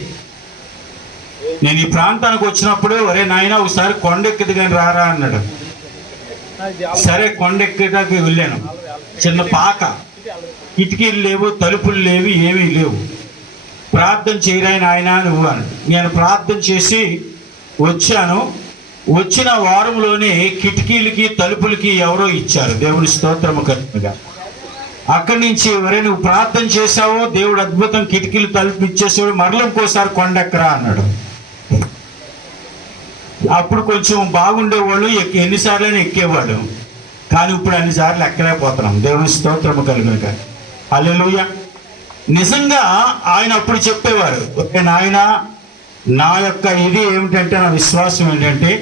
నేను ఈ ప్రాంతానికి వచ్చినప్పుడు ఒరే నాయన ఒకసారి కొండెక్కిది కానీ రారా అన్నాడు. సరే కొండెక్కడానికి వెళ్ళాను. చిన్న పాక, కిటికీలు లేవు, తలుపులు లేవు, ఏమీ లేవు. ప్రార్థన చేయరాయన ఆయన నువ్వు అని నేను ప్రార్థన చేసి వచ్చాను. వచ్చిన వారంలోనే కిటికీలకి తలుపులకి ఎవరో ఇచ్చారు. దేవుని స్తోత్రము కలుగుగా. అక్కడి నుంచి ఎవరే నువ్వు ప్రార్థన చేశావో దేవుడు అద్భుతం కిటికీలు తలుపు ఇచ్చేసాడు, మరల ఇంకోసారి కొండెక్కరా అన్నాడు. అప్పుడు కొంచెం బాగుండేవాళ్ళు, ఎన్నిసార్లు ఎక్కేవాడు. కానీ ఇప్పుడు అన్నిసార్లు ఎక్కలేకపోతున్నాం. దేవుని స్తోత్రము కలుగుగా. హల్లెలూయా. నిజంగా ఆయన అప్పుడు చెప్పేవారు, నాయన నా యొక్క ఇది ఏమిటంటే, నా విశ్వాసం ఏంటంటే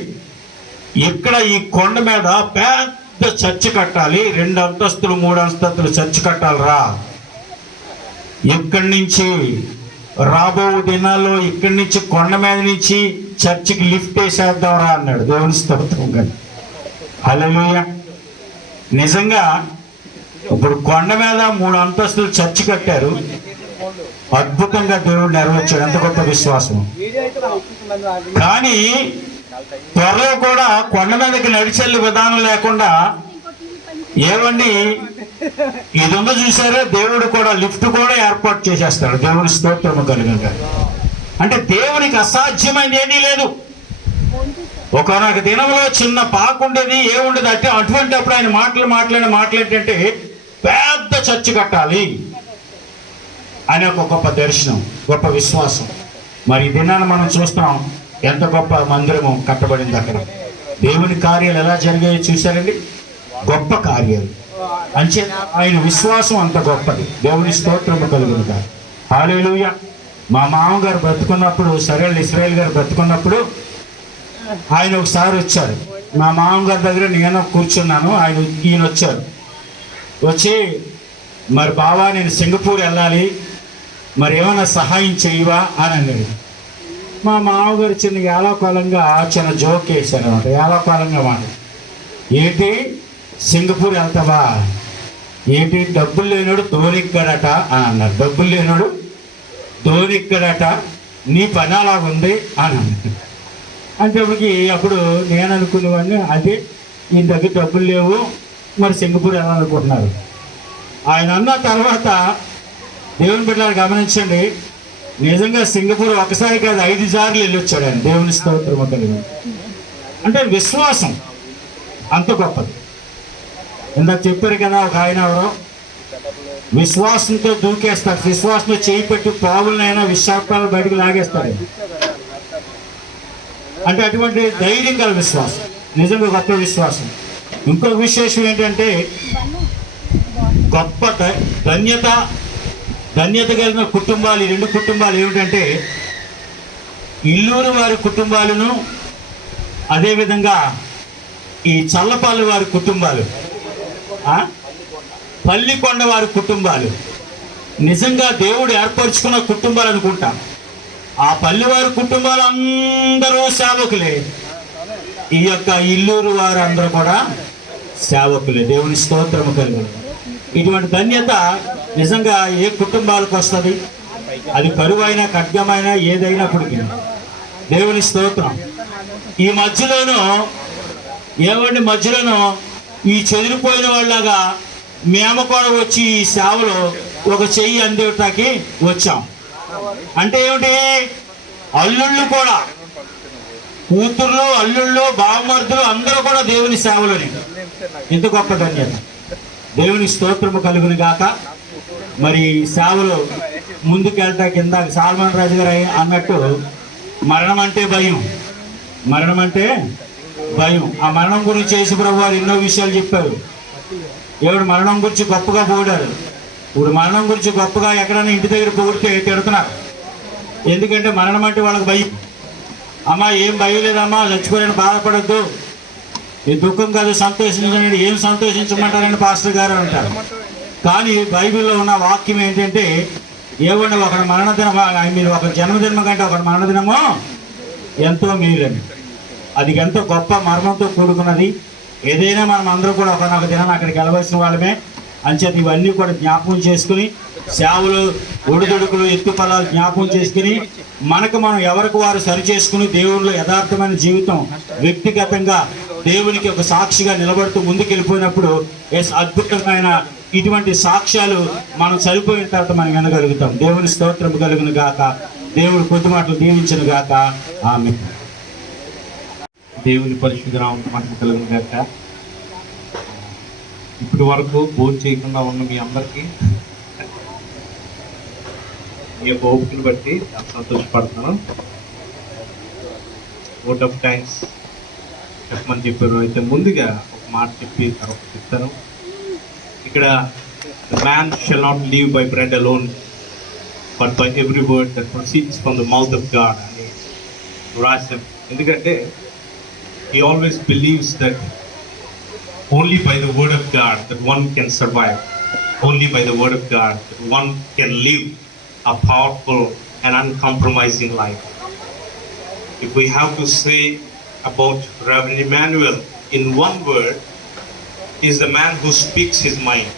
ఇక్కడ ఈ కొండ మీద పెద్ద చర్చి కట్టాలి, 2 అంతస్తులు 3 అంతస్తులు చర్చి కట్టాలిరా. ఇక్కడి నుంచి రాబో దినాల్లో ఇక్కడి నుంచి కొండ మీద నుంచి చర్చికి లిఫ్ట్ వేసేద్దాంరా అన్నాడు. దేవుని స్తోత్రం కానీ. హల్లెలూయా. నిజంగా ఇప్పుడు కొండ మీద 3 అంతస్తులు చర్చి కట్టారు. అద్భుతంగా దేవుడు నెరవేర్చాడు. ఎంత గొప్ప విశ్వాసం. కానీ త్వరలో కూడా కొండ మీదకి నడిచెళ్ళే విధానం లేకుండా ఏమండి ఇది ఉందో చూసారా, దేవుడు కూడా లిఫ్ట్ కూడా ఏర్పాటు చేసేస్తాడు. దేవుని స్తోత్రము కలుగుగా. అంటే దేవునికి అసాధ్యమైనది ఏదీ లేదు. ఒకనొక దినంలో చిన్న పాకుండేది ఏముండదు అంటే అటువంటి అప్పుడు ఆయన మాట్లాడంటే పెద్ద చర్చి కట్టాలి అనే ఒక గొప్ప దర్శనం, గొప్ప విశ్వాసం. మరి ఈ దినాన్ని మనం చూస్తాం, ఎంత గొప్ప మందిరము కట్టబడింది అక్కడ. దేవుని కార్యాలు ఎలా జరిగాయో చూశారండి, గొప్ప కార్యాలు. అంచే ఆయన విశ్వాసం అంత గొప్పది. దేవుని స్తోత్రము కలుగునుగా. హల్లెలూయా. మా మామగారు బ్రతుకున్నప్పుడు, సరేళ్ళు ఇశ్రాయేల్ గారు బ్రతుకున్నప్పుడు ఆయన ఒకసారి వచ్చారు. మా మామగారి దగ్గర నేను కూర్చున్నాను, ఈయన వచ్చారు. వచ్చి మరి బావా నేను సింగపూర్ వెళ్ళాలి, మరి ఏమైనా సహాయం చేయవా అని అన్నాడు. మా మామగారు చిన్న ఏలాకాలంగా చిన్న జోక్ వేశారు అనమాట. ఏలాకాలంగా మాట, ఏంటి సింగపూర్ వెళ్తావా, ఏంటి డబ్బులు లేనోడు ధోనిక్కడట అని అన్నారు. డబ్బులు లేనోడు ధోనిక్కడట, నీ పని అలాగుంది అని అన్నారు. అంటే అప్పుడు నేను అనుకునేవాడిని, అదే ఈయన దగ్గర డబ్బులు లేవు, మరి సింగపూర్ వెళ్ళాలనుకుంటున్నారు. ఆయన అన్న తర్వాత దేవుని బిడ్డలు గమనించండి, నిజంగా సింగపూర్ ఒకసారి కాదు 5 సార్లు వెళ్ళొచ్చాడు ఆయన. దేవుని స్తోత్రం కలిగి. అంటే విశ్వాసం అంత గొప్పది. ఇందాక చెప్పారు కదా, ఒక ఆయన ఎవరో విశ్వాసంతో దూకేస్తాడు, విశ్వాసంతో చేయి పెట్టి పావులనైనా విశాఖలు బయటకు లాగేస్తాడు. అంటే అటువంటి ధైర్యం గల విశ్వాసం, నిజంగా గొప్ప విశ్వాసం. ఇంకొక విశేషం ఏంటంటే గొప్ప ధన్యత కలిగిన కుటుంబాలు, 2 కుటుంబాలు ఏమిటంటే ఇల్లూరు వారి కుటుంబాలను, అదేవిధంగా ఈ చల్లపాలు వారి కుటుంబాలు, పల్లికొండ వారి కుటుంబాలు. నిజంగా దేవుడు ఏర్పరచుకున్న కుటుంబాలు అనుకుంటా. ఆ పల్లివారి కుటుంబాలు అందరూ సేవకులే. ఈ యొక్క ఇల్లూరు వారు అందరూ కూడా సేవకులే. దేవుని స్తోత్రము కలుగును. ఇటువంటి ధన్యత నిజంగా ఏ కుటుంబాలకు వస్తుంది? అది కరువైనా ఖడ్గమైనా ఏదైనప్పటికీ. దేవుని స్తోత్రం. ఈ మధ్యలోనూ ఈ చెదిరిపోయిన వాళ్ళగా మేము కూడా వచ్చి ఈ సేవలో ఒక చెయ్యి అందేటానికి వచ్చాం. అంటే ఏమిటి? అల్లుళ్ళు కూడా, కూతుర్లు, అల్లుళ్ళు, బావమర్దులు అందరూ కూడా దేవుని సేవలోనే. ఇంత గొప్ప ధన్యత. దేవుని స్తోత్రము కలుగును గాక. మరి సేవలు ముందుకెళ్తా కింద సాల్మన్ రాజు గారు అన్నట్టు మరణం అంటే భయం. ఆ మరణం గురించి యేసుప్రభు వారు ఎన్నో విషయాలు చెప్పారు. ఎవడు మరణం గురించి గొప్పగా పొగిడారు. ఇప్పుడు మరణం గురించి గొప్పగా ఎక్కడైనా ఇంటి దగ్గర పొగిడితే తిడుతున్నారు. ఎందుకంటే మరణం అంటే వాళ్ళకి భయం. అమ్మా ఏం భయం లేదమ్మా, చచ్చిపోయాలని బాధపడద్దు, ఈ దుఃఖం కాదు సంతోషించండి. ఏం సంతోషించమంటారని పాస్టర్ గారు అంటారు. కానీ బైబిల్లో ఉన్న వాక్యం ఏంటంటే, ఏమన్నా ఒకటి మరణదినం, మీరు ఒక జన్మదినం కంటే ఒకటి మరణదినమో ఎంతో మేలని. అది ఎంతో గొప్ప మర్మంతో కూడుకున్నది. ఏదైనా మనం అందరూ కూడా ఒకనొక దినాన్ని అక్కడికి వెళ్ళవలసిన వాళ్ళమే. అంచేత ఇవన్నీ కూడా జ్ఞాపకం చేసుకుని, సేవలు, ఒడిదొడుకులు, ఎత్తుపలాలు జ్ఞాపకం చేసుకుని, మనకు మనం ఎవరికి వారు సరి చేసుకుని దేవునిలో యథార్థమైన జీవితం, వ్యక్తిగతంగా దేవునికి ఒక సాక్షిగా నిలబడుతూ ముందుకెళ్ళిపోయినప్పుడు అద్భుతమైన ఇటువంటి సాక్ష్యాలు మనం సరిపోయిన తర్వాత మనం వినగలుగుతాం. దేవుని స్తోత్రం కలుగును గాక. దేవుడు కొద్ది మాటలు దీవించును గాక. ఆమేన్. దేవుని పరిశుద్ధ నామమునకు మహిమ కలుగును గాక. ఇప్పటి వరకు భోజనం చేయకుండా ఉన్న మీ అందరికీ మీ యొక్క ఓపికను బట్టి చాలా సంతోషపడుతున్నాను. ఓట్ ఆఫ్ థ్యాంక్స్ చెప్పమని చెప్పారు. అయితే ముందుగా ఒక మాట చెప్పి తర్వాత చెప్తాను. ఇక్కడ man shall not live by bread alone but by every word that proceeds from the mouth of God అని రాశాం. ఎందుకంటే he always believes that only by the word of God that one can survive, only by the word of God that one can live a powerful and uncompromising life. If we have to say about Reverend Emmanuel in one word, he is the man who speaks his mind,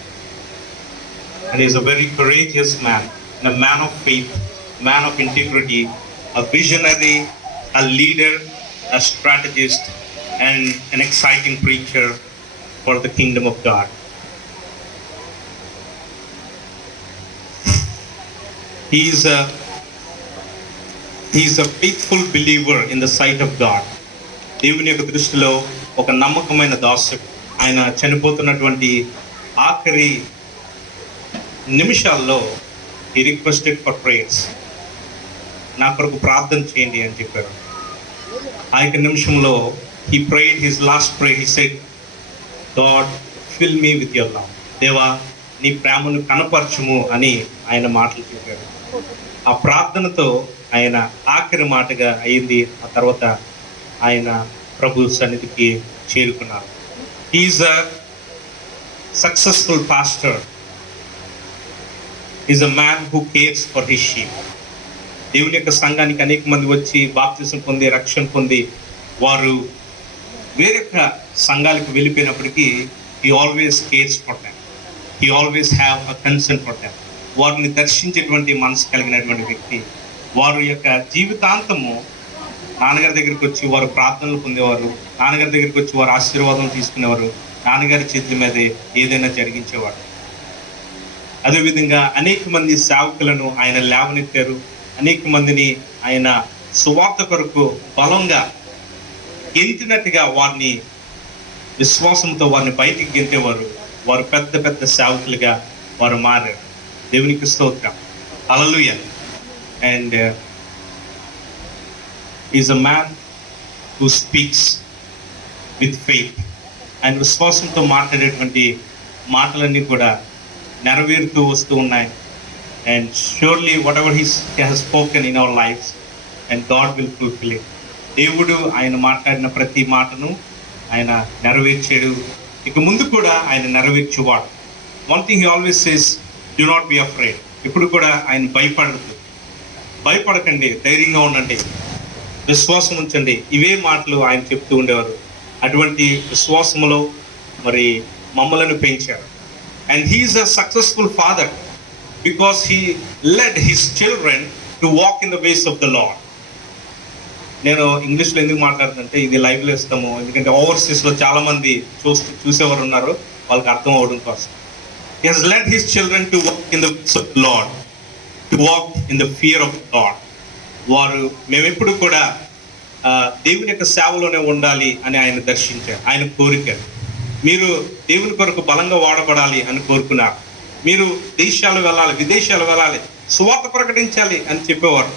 and he is a very courageous man, and a man of faith, man of integrity, a visionary, a leader, a strategist, and an exciting preacher for the kingdom of God. He is a faithful believer in the sight of God. దేవుని యొక్క దృష్టిలో ఒక నమ్మకమైన దాసుడు. ఆయన చనిపోతున్నటువంటి ఆఖరి నిమిషాల్లో he requested for prayers. నా కొరకు ప్రార్థన చేయండి అని చెప్పారు. ఆ యొక్క నిమిషంలో he prayed his last prayer. He said, God, fill me with your love. దేవా, నీ ప్రేమను కనపరచుము అని ఆయన మాటలు చెప్పారు. ఆ ప్రార్థనతో ఆయన ఆఖరి మాటగా అయింది. ఆ తర్వాత ఆయన ప్రభు సన్నిధికి చేరుకున్నారు. He's a successful pastor. He's a man who cares for his sheep. దేవుని యొక్క సంఘానికి అనేక మంది వచ్చి బాప్తిసం పొంది రక్షణ పొంది వారు వేరొక సంఘాలకు వెళ్ళిపోయినప్పటికీ he always cares for them. He always have a concern for them. వారిని దర్శించేటువంటి మనసు కలిగినటువంటి వ్యక్తి. వారి యొక్క జీవితాంతము నాన్నగారి దగ్గరికి వచ్చి వారు ప్రార్థనలు పొందేవారు, నాన్నగారి దగ్గరికి వచ్చి వారు ఆశీర్వాదం తీసుకునేవారు, నాన్నగారి చేతుల మీద ఏదైనా జరిగించేవారు. అదేవిధంగా అనేక మంది సేవకులను ఆయన లేవనెత్తారు. అనేక మందిని ఆయన సువార్త కొరకు బలంగా గెంతినట్టుగా వారిని విశ్వాసంతో వారిని బయటికి గెంతేవారు. వారు పెద్ద పెద్ద సేవకులుగా వారు మారారు. దేవునికి స్తోత్రం. Hallelujah. And is a man who speaks with faith. ఆయన విశ్వాసంతో మాట్లాడేటువంటి మాటలన్నీ కూడా నెరవేరుతూ వస్తూ ఉన్నాయి. And surely whatever he has spoken in our lives, and God will fulfill it. దేవుడు ఆయన మాట్లాడిన ప్రతి మాటను ఆయన నెరవేర్చాడు. ఇక ముందు కూడా ఆయన నెరవేర్చేవాడు. One thing he always says, do not be afraid. ఇప్పుడు కూడా ఆయన భయపడకండి, ధైర్యంగా ఉండండి, విశ్వాసం ఉంచండి. ఇవే మాటలు ఆయన చెప్తూ ఉండేవారు. అటువంటి విశ్వాసములో మరి మమ్మలను పెంచారు. And he is a successful father because he led his children to walk in the ways of the Lord. నేను ఇంగ్లీష్లో ఎందుకు మాట్లాడుతుంటే ఇది లైవ్లో ఇస్తాము, ఎందుకంటే ఓవర్సీస్లో చాలామంది చూసేవారు ఉన్నారు, వాళ్ళకి అర్థం అవడం కోసం. He has led his children to walk in the ways of the Lord, to walk in the fear of God. వారు మేమెప్పుడు కూడా దేవుని యొక్క సేవలోనే ఉండాలి అని ఆయన దర్శించారు. ఆయన కోరిక మీరు దేవుని కొరకు బలంగా వాడబడాలి అని కోరుకున్నారు. మీరు దేశాలు వెళ్ళాలి, విదేశాలు వెళ్ళాలి, సువార్త ప్రకటించాలి అని చెప్పేవారు.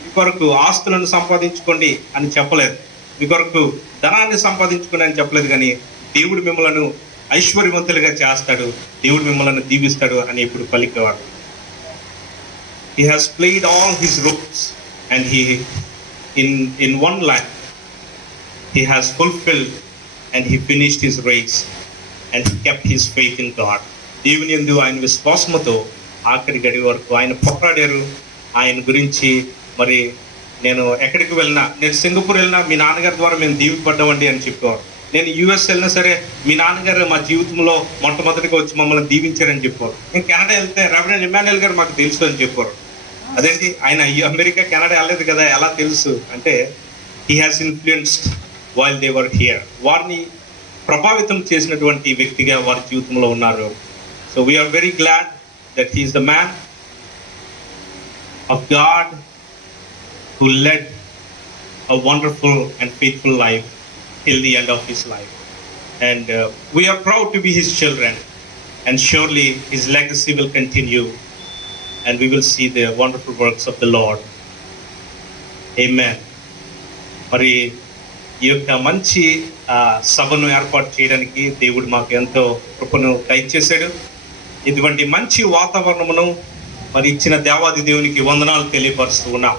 మీ కొరకు ఆస్తులను సంపాదించుకోండి అని చెప్పలేదు, మీ కొరకు ధనాన్ని సంపాదించుకోండి అని చెప్పలేదు, కానీ దేవుడు మిమ్మలను ఐశ్వర్యవంతులుగా చేస్తాడు, దేవుడు మిమ్మల్ని దీవిస్తాడు అని ఇప్పుడు పలికేవాడు. He has played all his roles and he in one life he has fulfilled and he finished his race and he kept his faith in God. దేవుని యందు ఆయన విశ్వాసముతో ఆఖరి గడి వరకు ఆయన పోరాడారు. ఆయన గురించి మరి నేను ఎక్కడికి వెళ్ళినా, నేను సింగపూర్ వెళ్ళినా మీ నాన్నగారి ద్వారా మేము దీవిపడ్డామండి అని చెప్పేవారు. నేను యూఎస్ వెళ్ళినా సరే మీ నాన్నగారు మా జీవితంలో మొట్టమొదటిగా వచ్చి మమ్మల్ని దీవించారని చెప్పారు. నేను కెనడా వెళ్తే రెవరెండ్ ఇమాన్యుయల్ గారు మాకు తెలుసు అని చెప్పారు. అదేంటి ఆయన అమెరికా కెనడా వెళ్ళలేదు కదా, ఎలా తెలుసు అంటే he has influenced while they were here. వారిని ప్రభావితం చేసినటువంటి వ్యక్తిగా వారి జీవితంలో ఉన్నారు. So we are very glad that he is the man of God who led a wonderful and faithful life till the end of his life. And we are proud to be his children, and surely his legacy will continue and we will see the wonderful works of the Lord. Amen. మరి ఈ యొక్క మంచి సభను ఏర్పాటు చేయడానికి దేవుడు మాకు ఎంతో కృపను దయచేశాడు. ఇటువంటి మంచి వాతావరణమును మరి ఇచ్చిన దేవాది దేవునికి వందనాలు తెలియపరుస్తూ ఉన్నాం.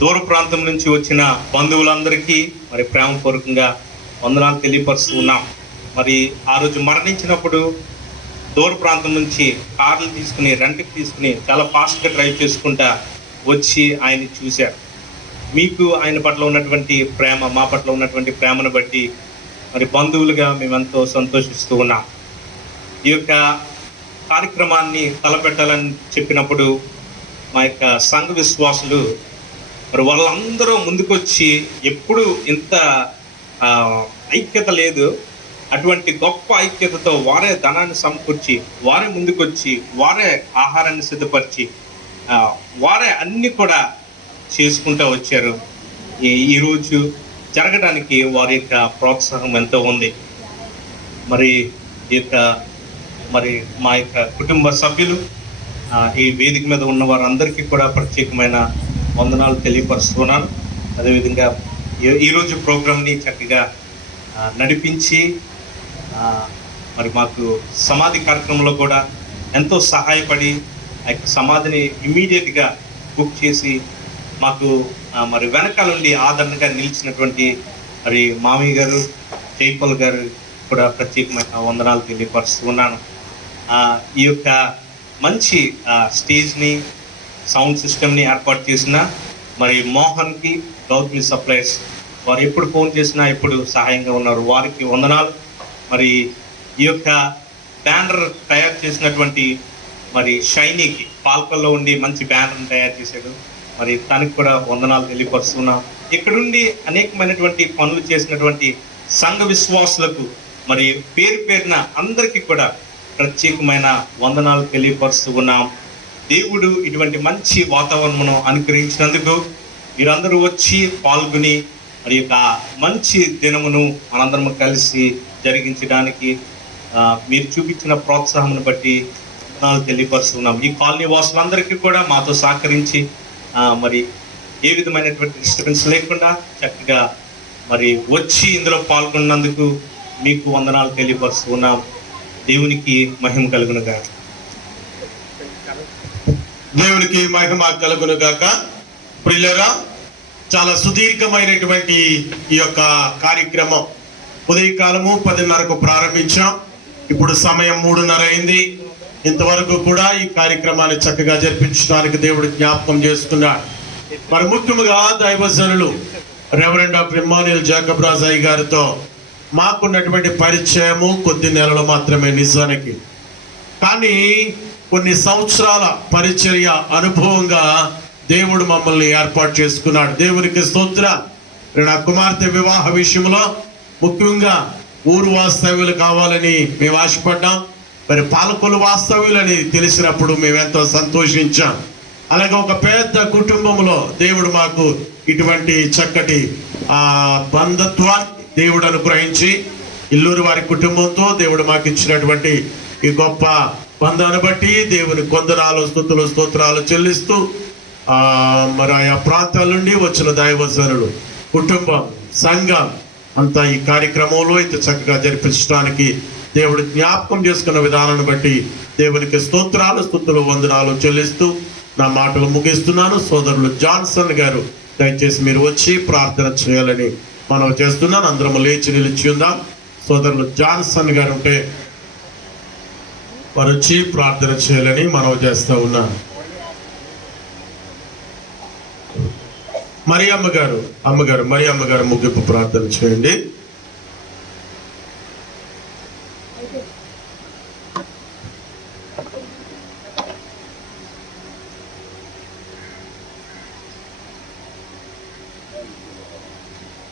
దూర ప్రాంతం నుంచి వచ్చిన బంధువులందరికీ మరి ప్రేమపూర్వకంగా వందనాలు తెలియపరుస్తూ ఉన్నాం. మరి ఆ రోజు మరణించినప్పుడు దూర ప్రాంతం నుంచి కార్లు తీసుకుని, రెంట్కి తీసుకుని చాలా ఫాస్ట్గా డ్రైవ్ చేసుకుంటా వచ్చి ఆయన్ని చూశారు. మీకు ఆయన పట్ల ఉన్నటువంటి ప్రేమ, మా పట్ల ఉన్నటువంటి ప్రేమను బట్టి మరి బంధువులుగా మేమెంతో సంతోషిస్తూ ఉన్నాం. ఈ యొక్క కార్యక్రమాన్ని తలపెట్టాలని చెప్పినప్పుడు మా యొక్క సంఘ విశ్వాసులు మరి వాళ్ళందరూ ముందుకొచ్చి, ఎప్పుడు ఇంత ఐక్యత లేదు, అటువంటి గొప్ప ఐక్యతతో వారే ధనాన్ని సమకూర్చి, వారే ముందుకొచ్చి, వారే ఆహారాన్ని సిద్ధపరిచి, వారే అన్ని కూడా చేసుకుంటూ వచ్చారు. ఈరోజు జరగడానికి వారి యొక్క ప్రోత్సాహం ఎంతో ఉంది. మరి ఈ యొక్క మరి మా యొక్క కుటుంబ సభ్యులు, ఈ వేదిక మీద ఉన్న వారందరికీ కూడా ప్రత్యేకమైన వందనాలు తెలియపరుస్తున్నాను. అదేవిధంగా ఈరోజు ప్రోగ్రామ్ని చక్కగా నడిపించి మరి మాకు సమాధి కార్యక్రమంలో కూడా ఎంతో సహాయపడి ఆ యొక్క సమాధిని ఇమ్మీడియట్గా బుక్ చేసి మాకు మరి వెనకాలండి ఆదరణగా నిలిచినటువంటి మరి మామయ్య గారు, జైపాల్ గారు కూడా ప్రత్యేకమైన వందనాలు తెలియపరుస్తున్నాను. ఈ యొక్క మంచి స్టేజ్ని, సౌండ్ సిస్టమ్ని ఏర్పాటు చేసిన మరి మోహన్కి, గౌతమి సప్లైర్స్, వారు ఎప్పుడు ఫోన్ చేసినా ఎప్పుడు సహాయంగా ఉన్నారు, వారికి వందనాలు. మరి ఈ యొక్క బ్యానర్ తయారు చేసినటువంటి మరి షైనీకి, పాల్కల్లో ఉండి మంచి బ్యానర్ని తయారు చేశాడు, మరి తనకి కూడా వందనాలు తెలియపరుస్తున్నాం. ఇక్కడుండి అనేకమైనటువంటి పనులు చేసినటువంటి సంఘ విశ్వాసులకు మరి పేరు పేరున అందరికీ కూడా ప్రత్యేకమైన వందనాలు తెలియపరుస్తూ ఉన్నాం. దేవుడు ఇటువంటి మంచి వాతావరణమును అనుగ్రహించినందుకు మీరందరూ వచ్చి పాల్గొని మరి యొక్క మంచి దినమును మనందరం కలిసి జరిగించడానికి మీరు చూపించిన ప్రోత్సాహమును బట్టి వందనాలు తెలియపరుస్తున్నాం. ఈ కాలనీ వాసులందరికీ కూడా మాతో సహకరించి మరి ఏ విధమైనటువంటి డిస్టర్బెన్స్ లేకుండా చక్కగా మరి వచ్చి ఇందులో పాల్గొన్నందుకు మీకు వందనాలు తెలియపరుస్తున్నాం. దేవునికి మహిమ కలుగునుగా. దేవునికి మహిమ కలుగును గాక. ప్రియులారా, చాలా సుదీర్ఘమైనటువంటి ఈ యొక్క కార్యక్రమం ఉదయకాలము 10:30కు ప్రారంభించాం. ఇప్పుడు సమయం 3:30 అయింది. ఇంతవరకు కూడా ఈ కార్యక్రమాన్ని చక్కగా జరిపించడానికి దేవుడు జ్ఞాపకం చేసుకున్నాడు. మరి ముఖ్యంగా దైవజనులు reverend doctor Emmanuel Jacob Rajaiah గారితో మాకున్నటువంటి పరిచయము కొద్ది నెలలు మాత్రమే నిజానికి, కానీ కొన్ని సంవత్సరాల పరిచర్య అనుభవంగా దేవుడు మమ్మల్ని ఏర్పాటు చేసుకున్నాడు. దేవునికి స్తోత్రాలు. నా కుమార్తె వివాహ విషయంలో ముఖ్యంగా ఊరు వాస్తవ్యులు కావాలని మేము ఆశపడ్డాం. మరి పాలకొల్లు వాస్తవ్యులని తెలిసినప్పుడు మేము ఎంతో సంతోషించాం. అలాగే ఒక పెద్ద కుటుంబంలో దేవుడు మాకు ఇటువంటి చక్కటి బంధత్వాన్ని దేవుడు అనుగ్రహించి ఇల్లూరు వారి కుటుంబంతో దేవుడు మాకు ఇచ్చినటువంటి ఈ గొప్ప బంధాన్ని బట్టి దేవుని కొందనాలు స్తుతులు స్తోత్రాలు చెల్లిస్తూ మరి ఆయా ప్రాంతాల నుండి వచ్చిన దైవజనులు కుటుంబం సంఘం అంతా ఈ కార్యక్రమంలో ఇంత చక్కగా జరిపించడానికి దేవుడు జ్ఞాపకం చేసుకున్న విధానాన్ని బట్టి దేవునికి స్తోత్రాలు స్తుతులు వందనాలు చెల్లిస్తూ నా మాటలు ముగిస్తున్నాను. సోదరులు జాన్సన్ గారు దయచేసి మీరు వచ్చి ప్రార్థన చేయాలని మనం చేస్తున్నాను. అందరం లేచి నిలిచి ఉందాం. సోదరులు జాన్సన్ గారు ఉంటే వారు వచ్చి ప్రార్థన చేయాలని మనం చేస్తూ ఉన్నాను. మరి అమ్మగారు ముగింపు ప్రార్థన చేయండి.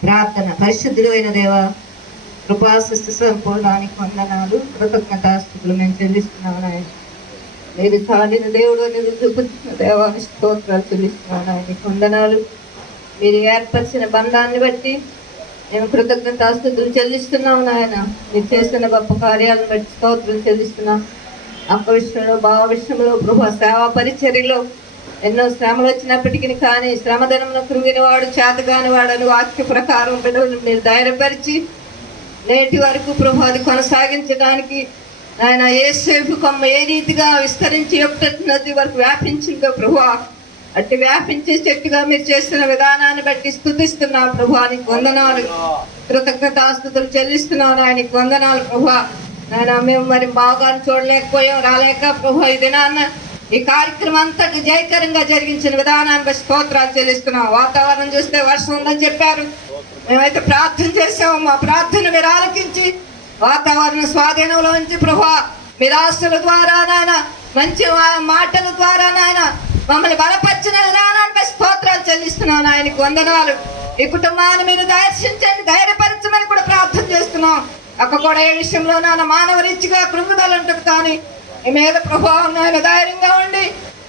ప్రార్థన. పరిశుద్ధుడు అయిన దేవ, కృపా సృష్టి సంపూర్ణానికి వందనాలు, కృతజ్ఞతాస్తుతులు మేము చెల్లిస్తున్నాము నాయన. మీరు సాధిన దేవుడు అనేది చూపుతున్న దేవాన్ని స్తోత్రాలు చెల్లిస్తున్నాము నాయన. వందనాలు. మీరు ఏర్పరిచిన బంధాన్ని బట్టి మేము కృతజ్ఞతాస్తుతులు చెల్లిస్తున్నాము నాయన. మీరు చేస్తున్న గొప్ప కార్యాలను బట్టి స్తోత్రం చెల్లిస్తున్నాం. అక్క విషయంలో, భావ విషయంలో, గృహ సేవా పరిచర్యలో ఎన్నో శ్రమలు వచ్చినప్పటికీ కానీ శ్రమధనంలో కృంగిన వాడు చేతగాని వాడని వాక్య ప్రకారం బిడ్డలను మీరు ధైర్యపరిచి నేటి వరకు ప్రభు అది కొనసాగించడానికి ఆయన యేసేపు కొమ్మ ఏ రీతిగా విస్తరించి ఎప్పటి నది వరకు వ్యాపించిందో ప్రభు, అట్టి వ్యాపించే చెట్టుగా మీరు చేస్తున్న విధానాన్ని బట్టి స్తుతిస్తున్నాం ప్రభు. నీకు వందనాలు, కృతజ్ఞతాస్తుతులు చెల్లిస్తున్నాం ఆయనకి వందనాలు ప్రభు. ఆయన మేము మరి బాగా చూడలేకపోయాం, రాలేక ప్రభు ఈ దినాన్న ఈ కార్యక్రమం అంతటి జయకరంగా జరిగించిన విధానాన్ని బట్టి స్తోత్రాలు చెల్లిస్తున్నాం. వాతావరణం చూస్తే వర్షం ఉందని చెప్పారు, మేమైతే ప్రార్థన చేసాము. మా ప్రార్థన మీరు ఆలకించి వాతావరణ స్వాధీనంలో ఉంచి ప్రభా మీరు ఆస్తుల ద్వారా నాయన, మంచి మాటల ద్వారా నాయన మమ్మల్ని బలపరిచిన విధానాన్ని బట్టి స్తోత్రాలు చెల్లిస్తున్నాం. ఆయనకు వందనాలు. ఈ కుటుంబాన్ని మీరు దర్శించండి, ధైర్యపరచమని కూడా ప్రార్థన చేస్తున్నాం. అక్క కూడా ఏ విషయంలో నాన్న మానవ రీతిగా కృంగుదల ఉంటుంది, కానీ ఈ మీద ప్రభావం నాయన ధైర్యంగా ఉండి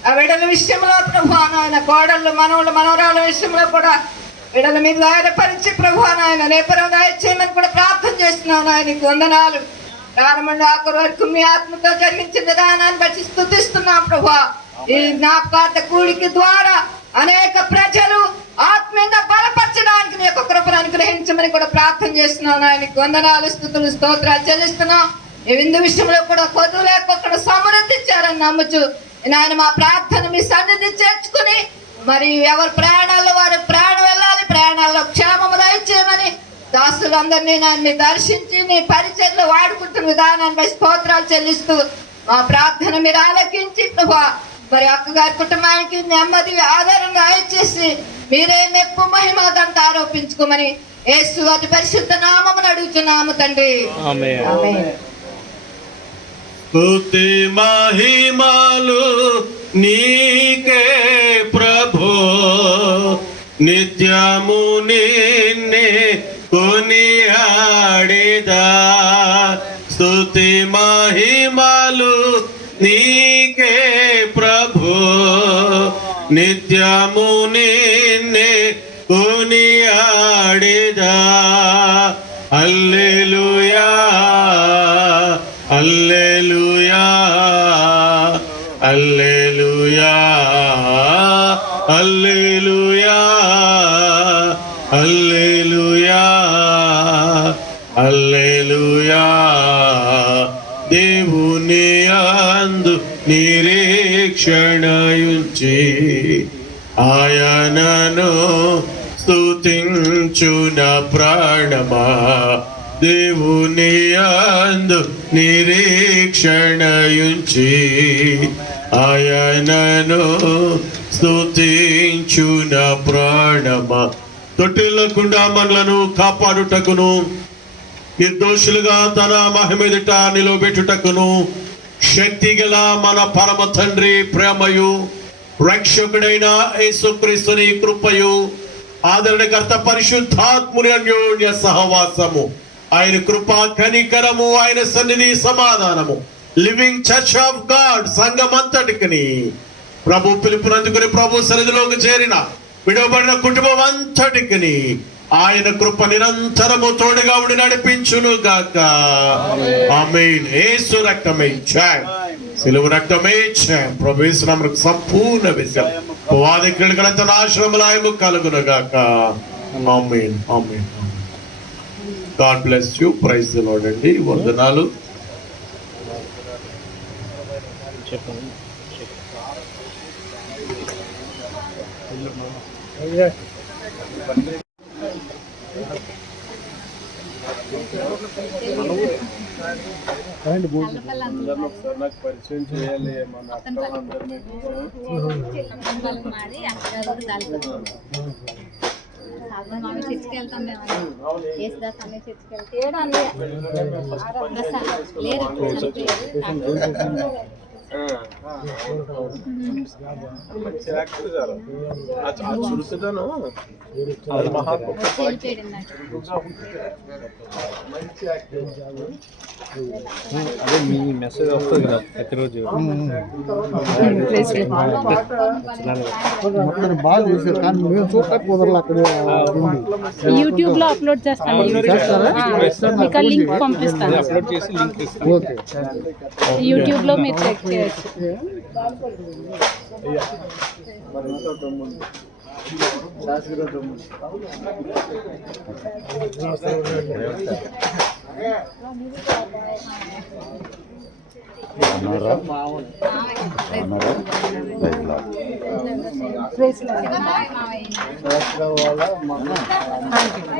ఆ విడల విషయంలో ప్రభా నాయన, కోడళ్ళు మనవులు మనవరాల విషయంలో కూడా విడల మీద ధైర్యపరిచి ప్రభా నాయన నేపరం దయచేయమని కూడా ప్రార్థన చేస్తున్నాను. ఆయనకు వందనాలు. ప్రారంభంలో ఆఖరి వరకు మీ ఆత్మతో జరిగించిన విధానాన్ని బట్టి స్తుతిస్తున్నాం ప్రభా. ఈ జ్ఞాపకార్థ కూడికి ద్వారా అనేక ప్రజలు ఆత్మీయంగా బలపరచడానికి నీ యొక్క కృపను అనుగ్రహించమని కూడా ప్రార్థన చేస్తున్నాను. ఆయనకు వందనాలు, స్తుతులు, స్తోత్రాలు చెల్లిస్తున్నాం. ఈ విందు విషయంలో కూడా కొద్దు లేకుండా సమృద్ధించారని నమ్ముచు నాయన మా ప్రార్థన మీ సన్నిధి చేర్చుకుని మరి ఎవరి ప్రయాణాల్లో వారి ప్రయాణం వెళ్ళాలి, ప్రయాణాల్లో క్షేమము దయచేయమని దాసులందరినీ నన్ను దర్శించి నీ పరిచయలో వాడుకుంటున్న విధానాన్ని బట్టి స్తోత్రాలు చెల్లిస్తూ మా ప్రార్థన మీరు ఆలకించి ప్రభా మరి అక్కగారి కుటుంబానికి నెమ్మది ఆదరణ దయచేసి మీరే మెప్పు మహిమ ఘనత ఆరోపించుకోమని యేసు అతి పరిశుద్ధ నామమున అడుగుతున్నాము తండ్రి. ఆమేన్. స్తుతి మహిమలు నీకే ప్రభు, నిత్యము నిన్నే కొనియాడేదా. స్తుతి మహిమలు నీకే ప్రభు, నిత్యము నిన్నే కొనియాడేదా. హల్లెలూయా హల్లెలూయా హల్లెలూయా హల్లెలూయా హల్లెలూయా హల్లెలూయా. దేవుని యందు నిరీక్షణయుంచి ఆయనను స్తుతించున ప్రాణమా. దేవుని యందు నిరీక్షణయుంచి ఆయనను స్తుతించున ప్రాణమా. తొట్టిల్లకుండా మనలను కాపాడుటకును నిర్దోషులుగా తన మహిమెదుట నిలబెట్టుటకును శక్తి గల మన పరమ తండ్రి ప్రేమయు రక్షకుడైన యేసుక్రీస్తుని కృపయు ఆదరణకర్త పరిశుద్ధాత్ముని అన్యోన్య సహవాసము ఆయన కృపా కనికరము ఆయన సన్నిధి సమాధానము లివింగ్ చర్చ్ ఆఫ్ గాడ్ సంఘమంతటికి ప్రభు పిలుపునందుకుని ప్రభు సన్నిధిలోకి చేరిన విడవబడిన కుటుంబం అంతటికి ఆయన కృప నిరంతరము తోడుగా ఉండి నడిపించును గాక. ఆమేన్. యేసు రక్తమే జయం, సిలువ రక్తమే జయం. ప్రభు యేసు నామమున సంపూర్ణ విజయం వాదికులకంత నాశనములాయము కలుగును గాక. Amen. Amen. God bless you. Praise the lord అండి. వందనాలు. నాకు పరిచయం చేయాలి మన అక్కలందరినీ. చర్చికి వెళ్తాం మేము. యేసుదాస్ అనే చర్చికి వెళ్తాం. మంచి యాక్టర్ గారు ఆ చురుకుదనం అది మహా మంచి యాక్టర్. అదే మీ మెసేజ్ వస్తుంది కదా ప్రతిరోజు. బాగా చేశారు కానీ మేము చూడటానికి కుదరలు. అక్కడ యూట్యూబ్ లో అప్లోడ్ చేస్తాను. మీకు లింక్ పంపిస్తాను. అప్లోడ్ చేసి లింక్ ఇస్తాను. ఓకే. యూట్యూబ్ లో మీరు చెక్ చేయొచ్చు.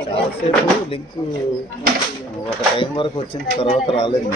చాలాసేపు లింక్ ఒక టైం వరకు వచ్చిన తర్వాత రాలేదు.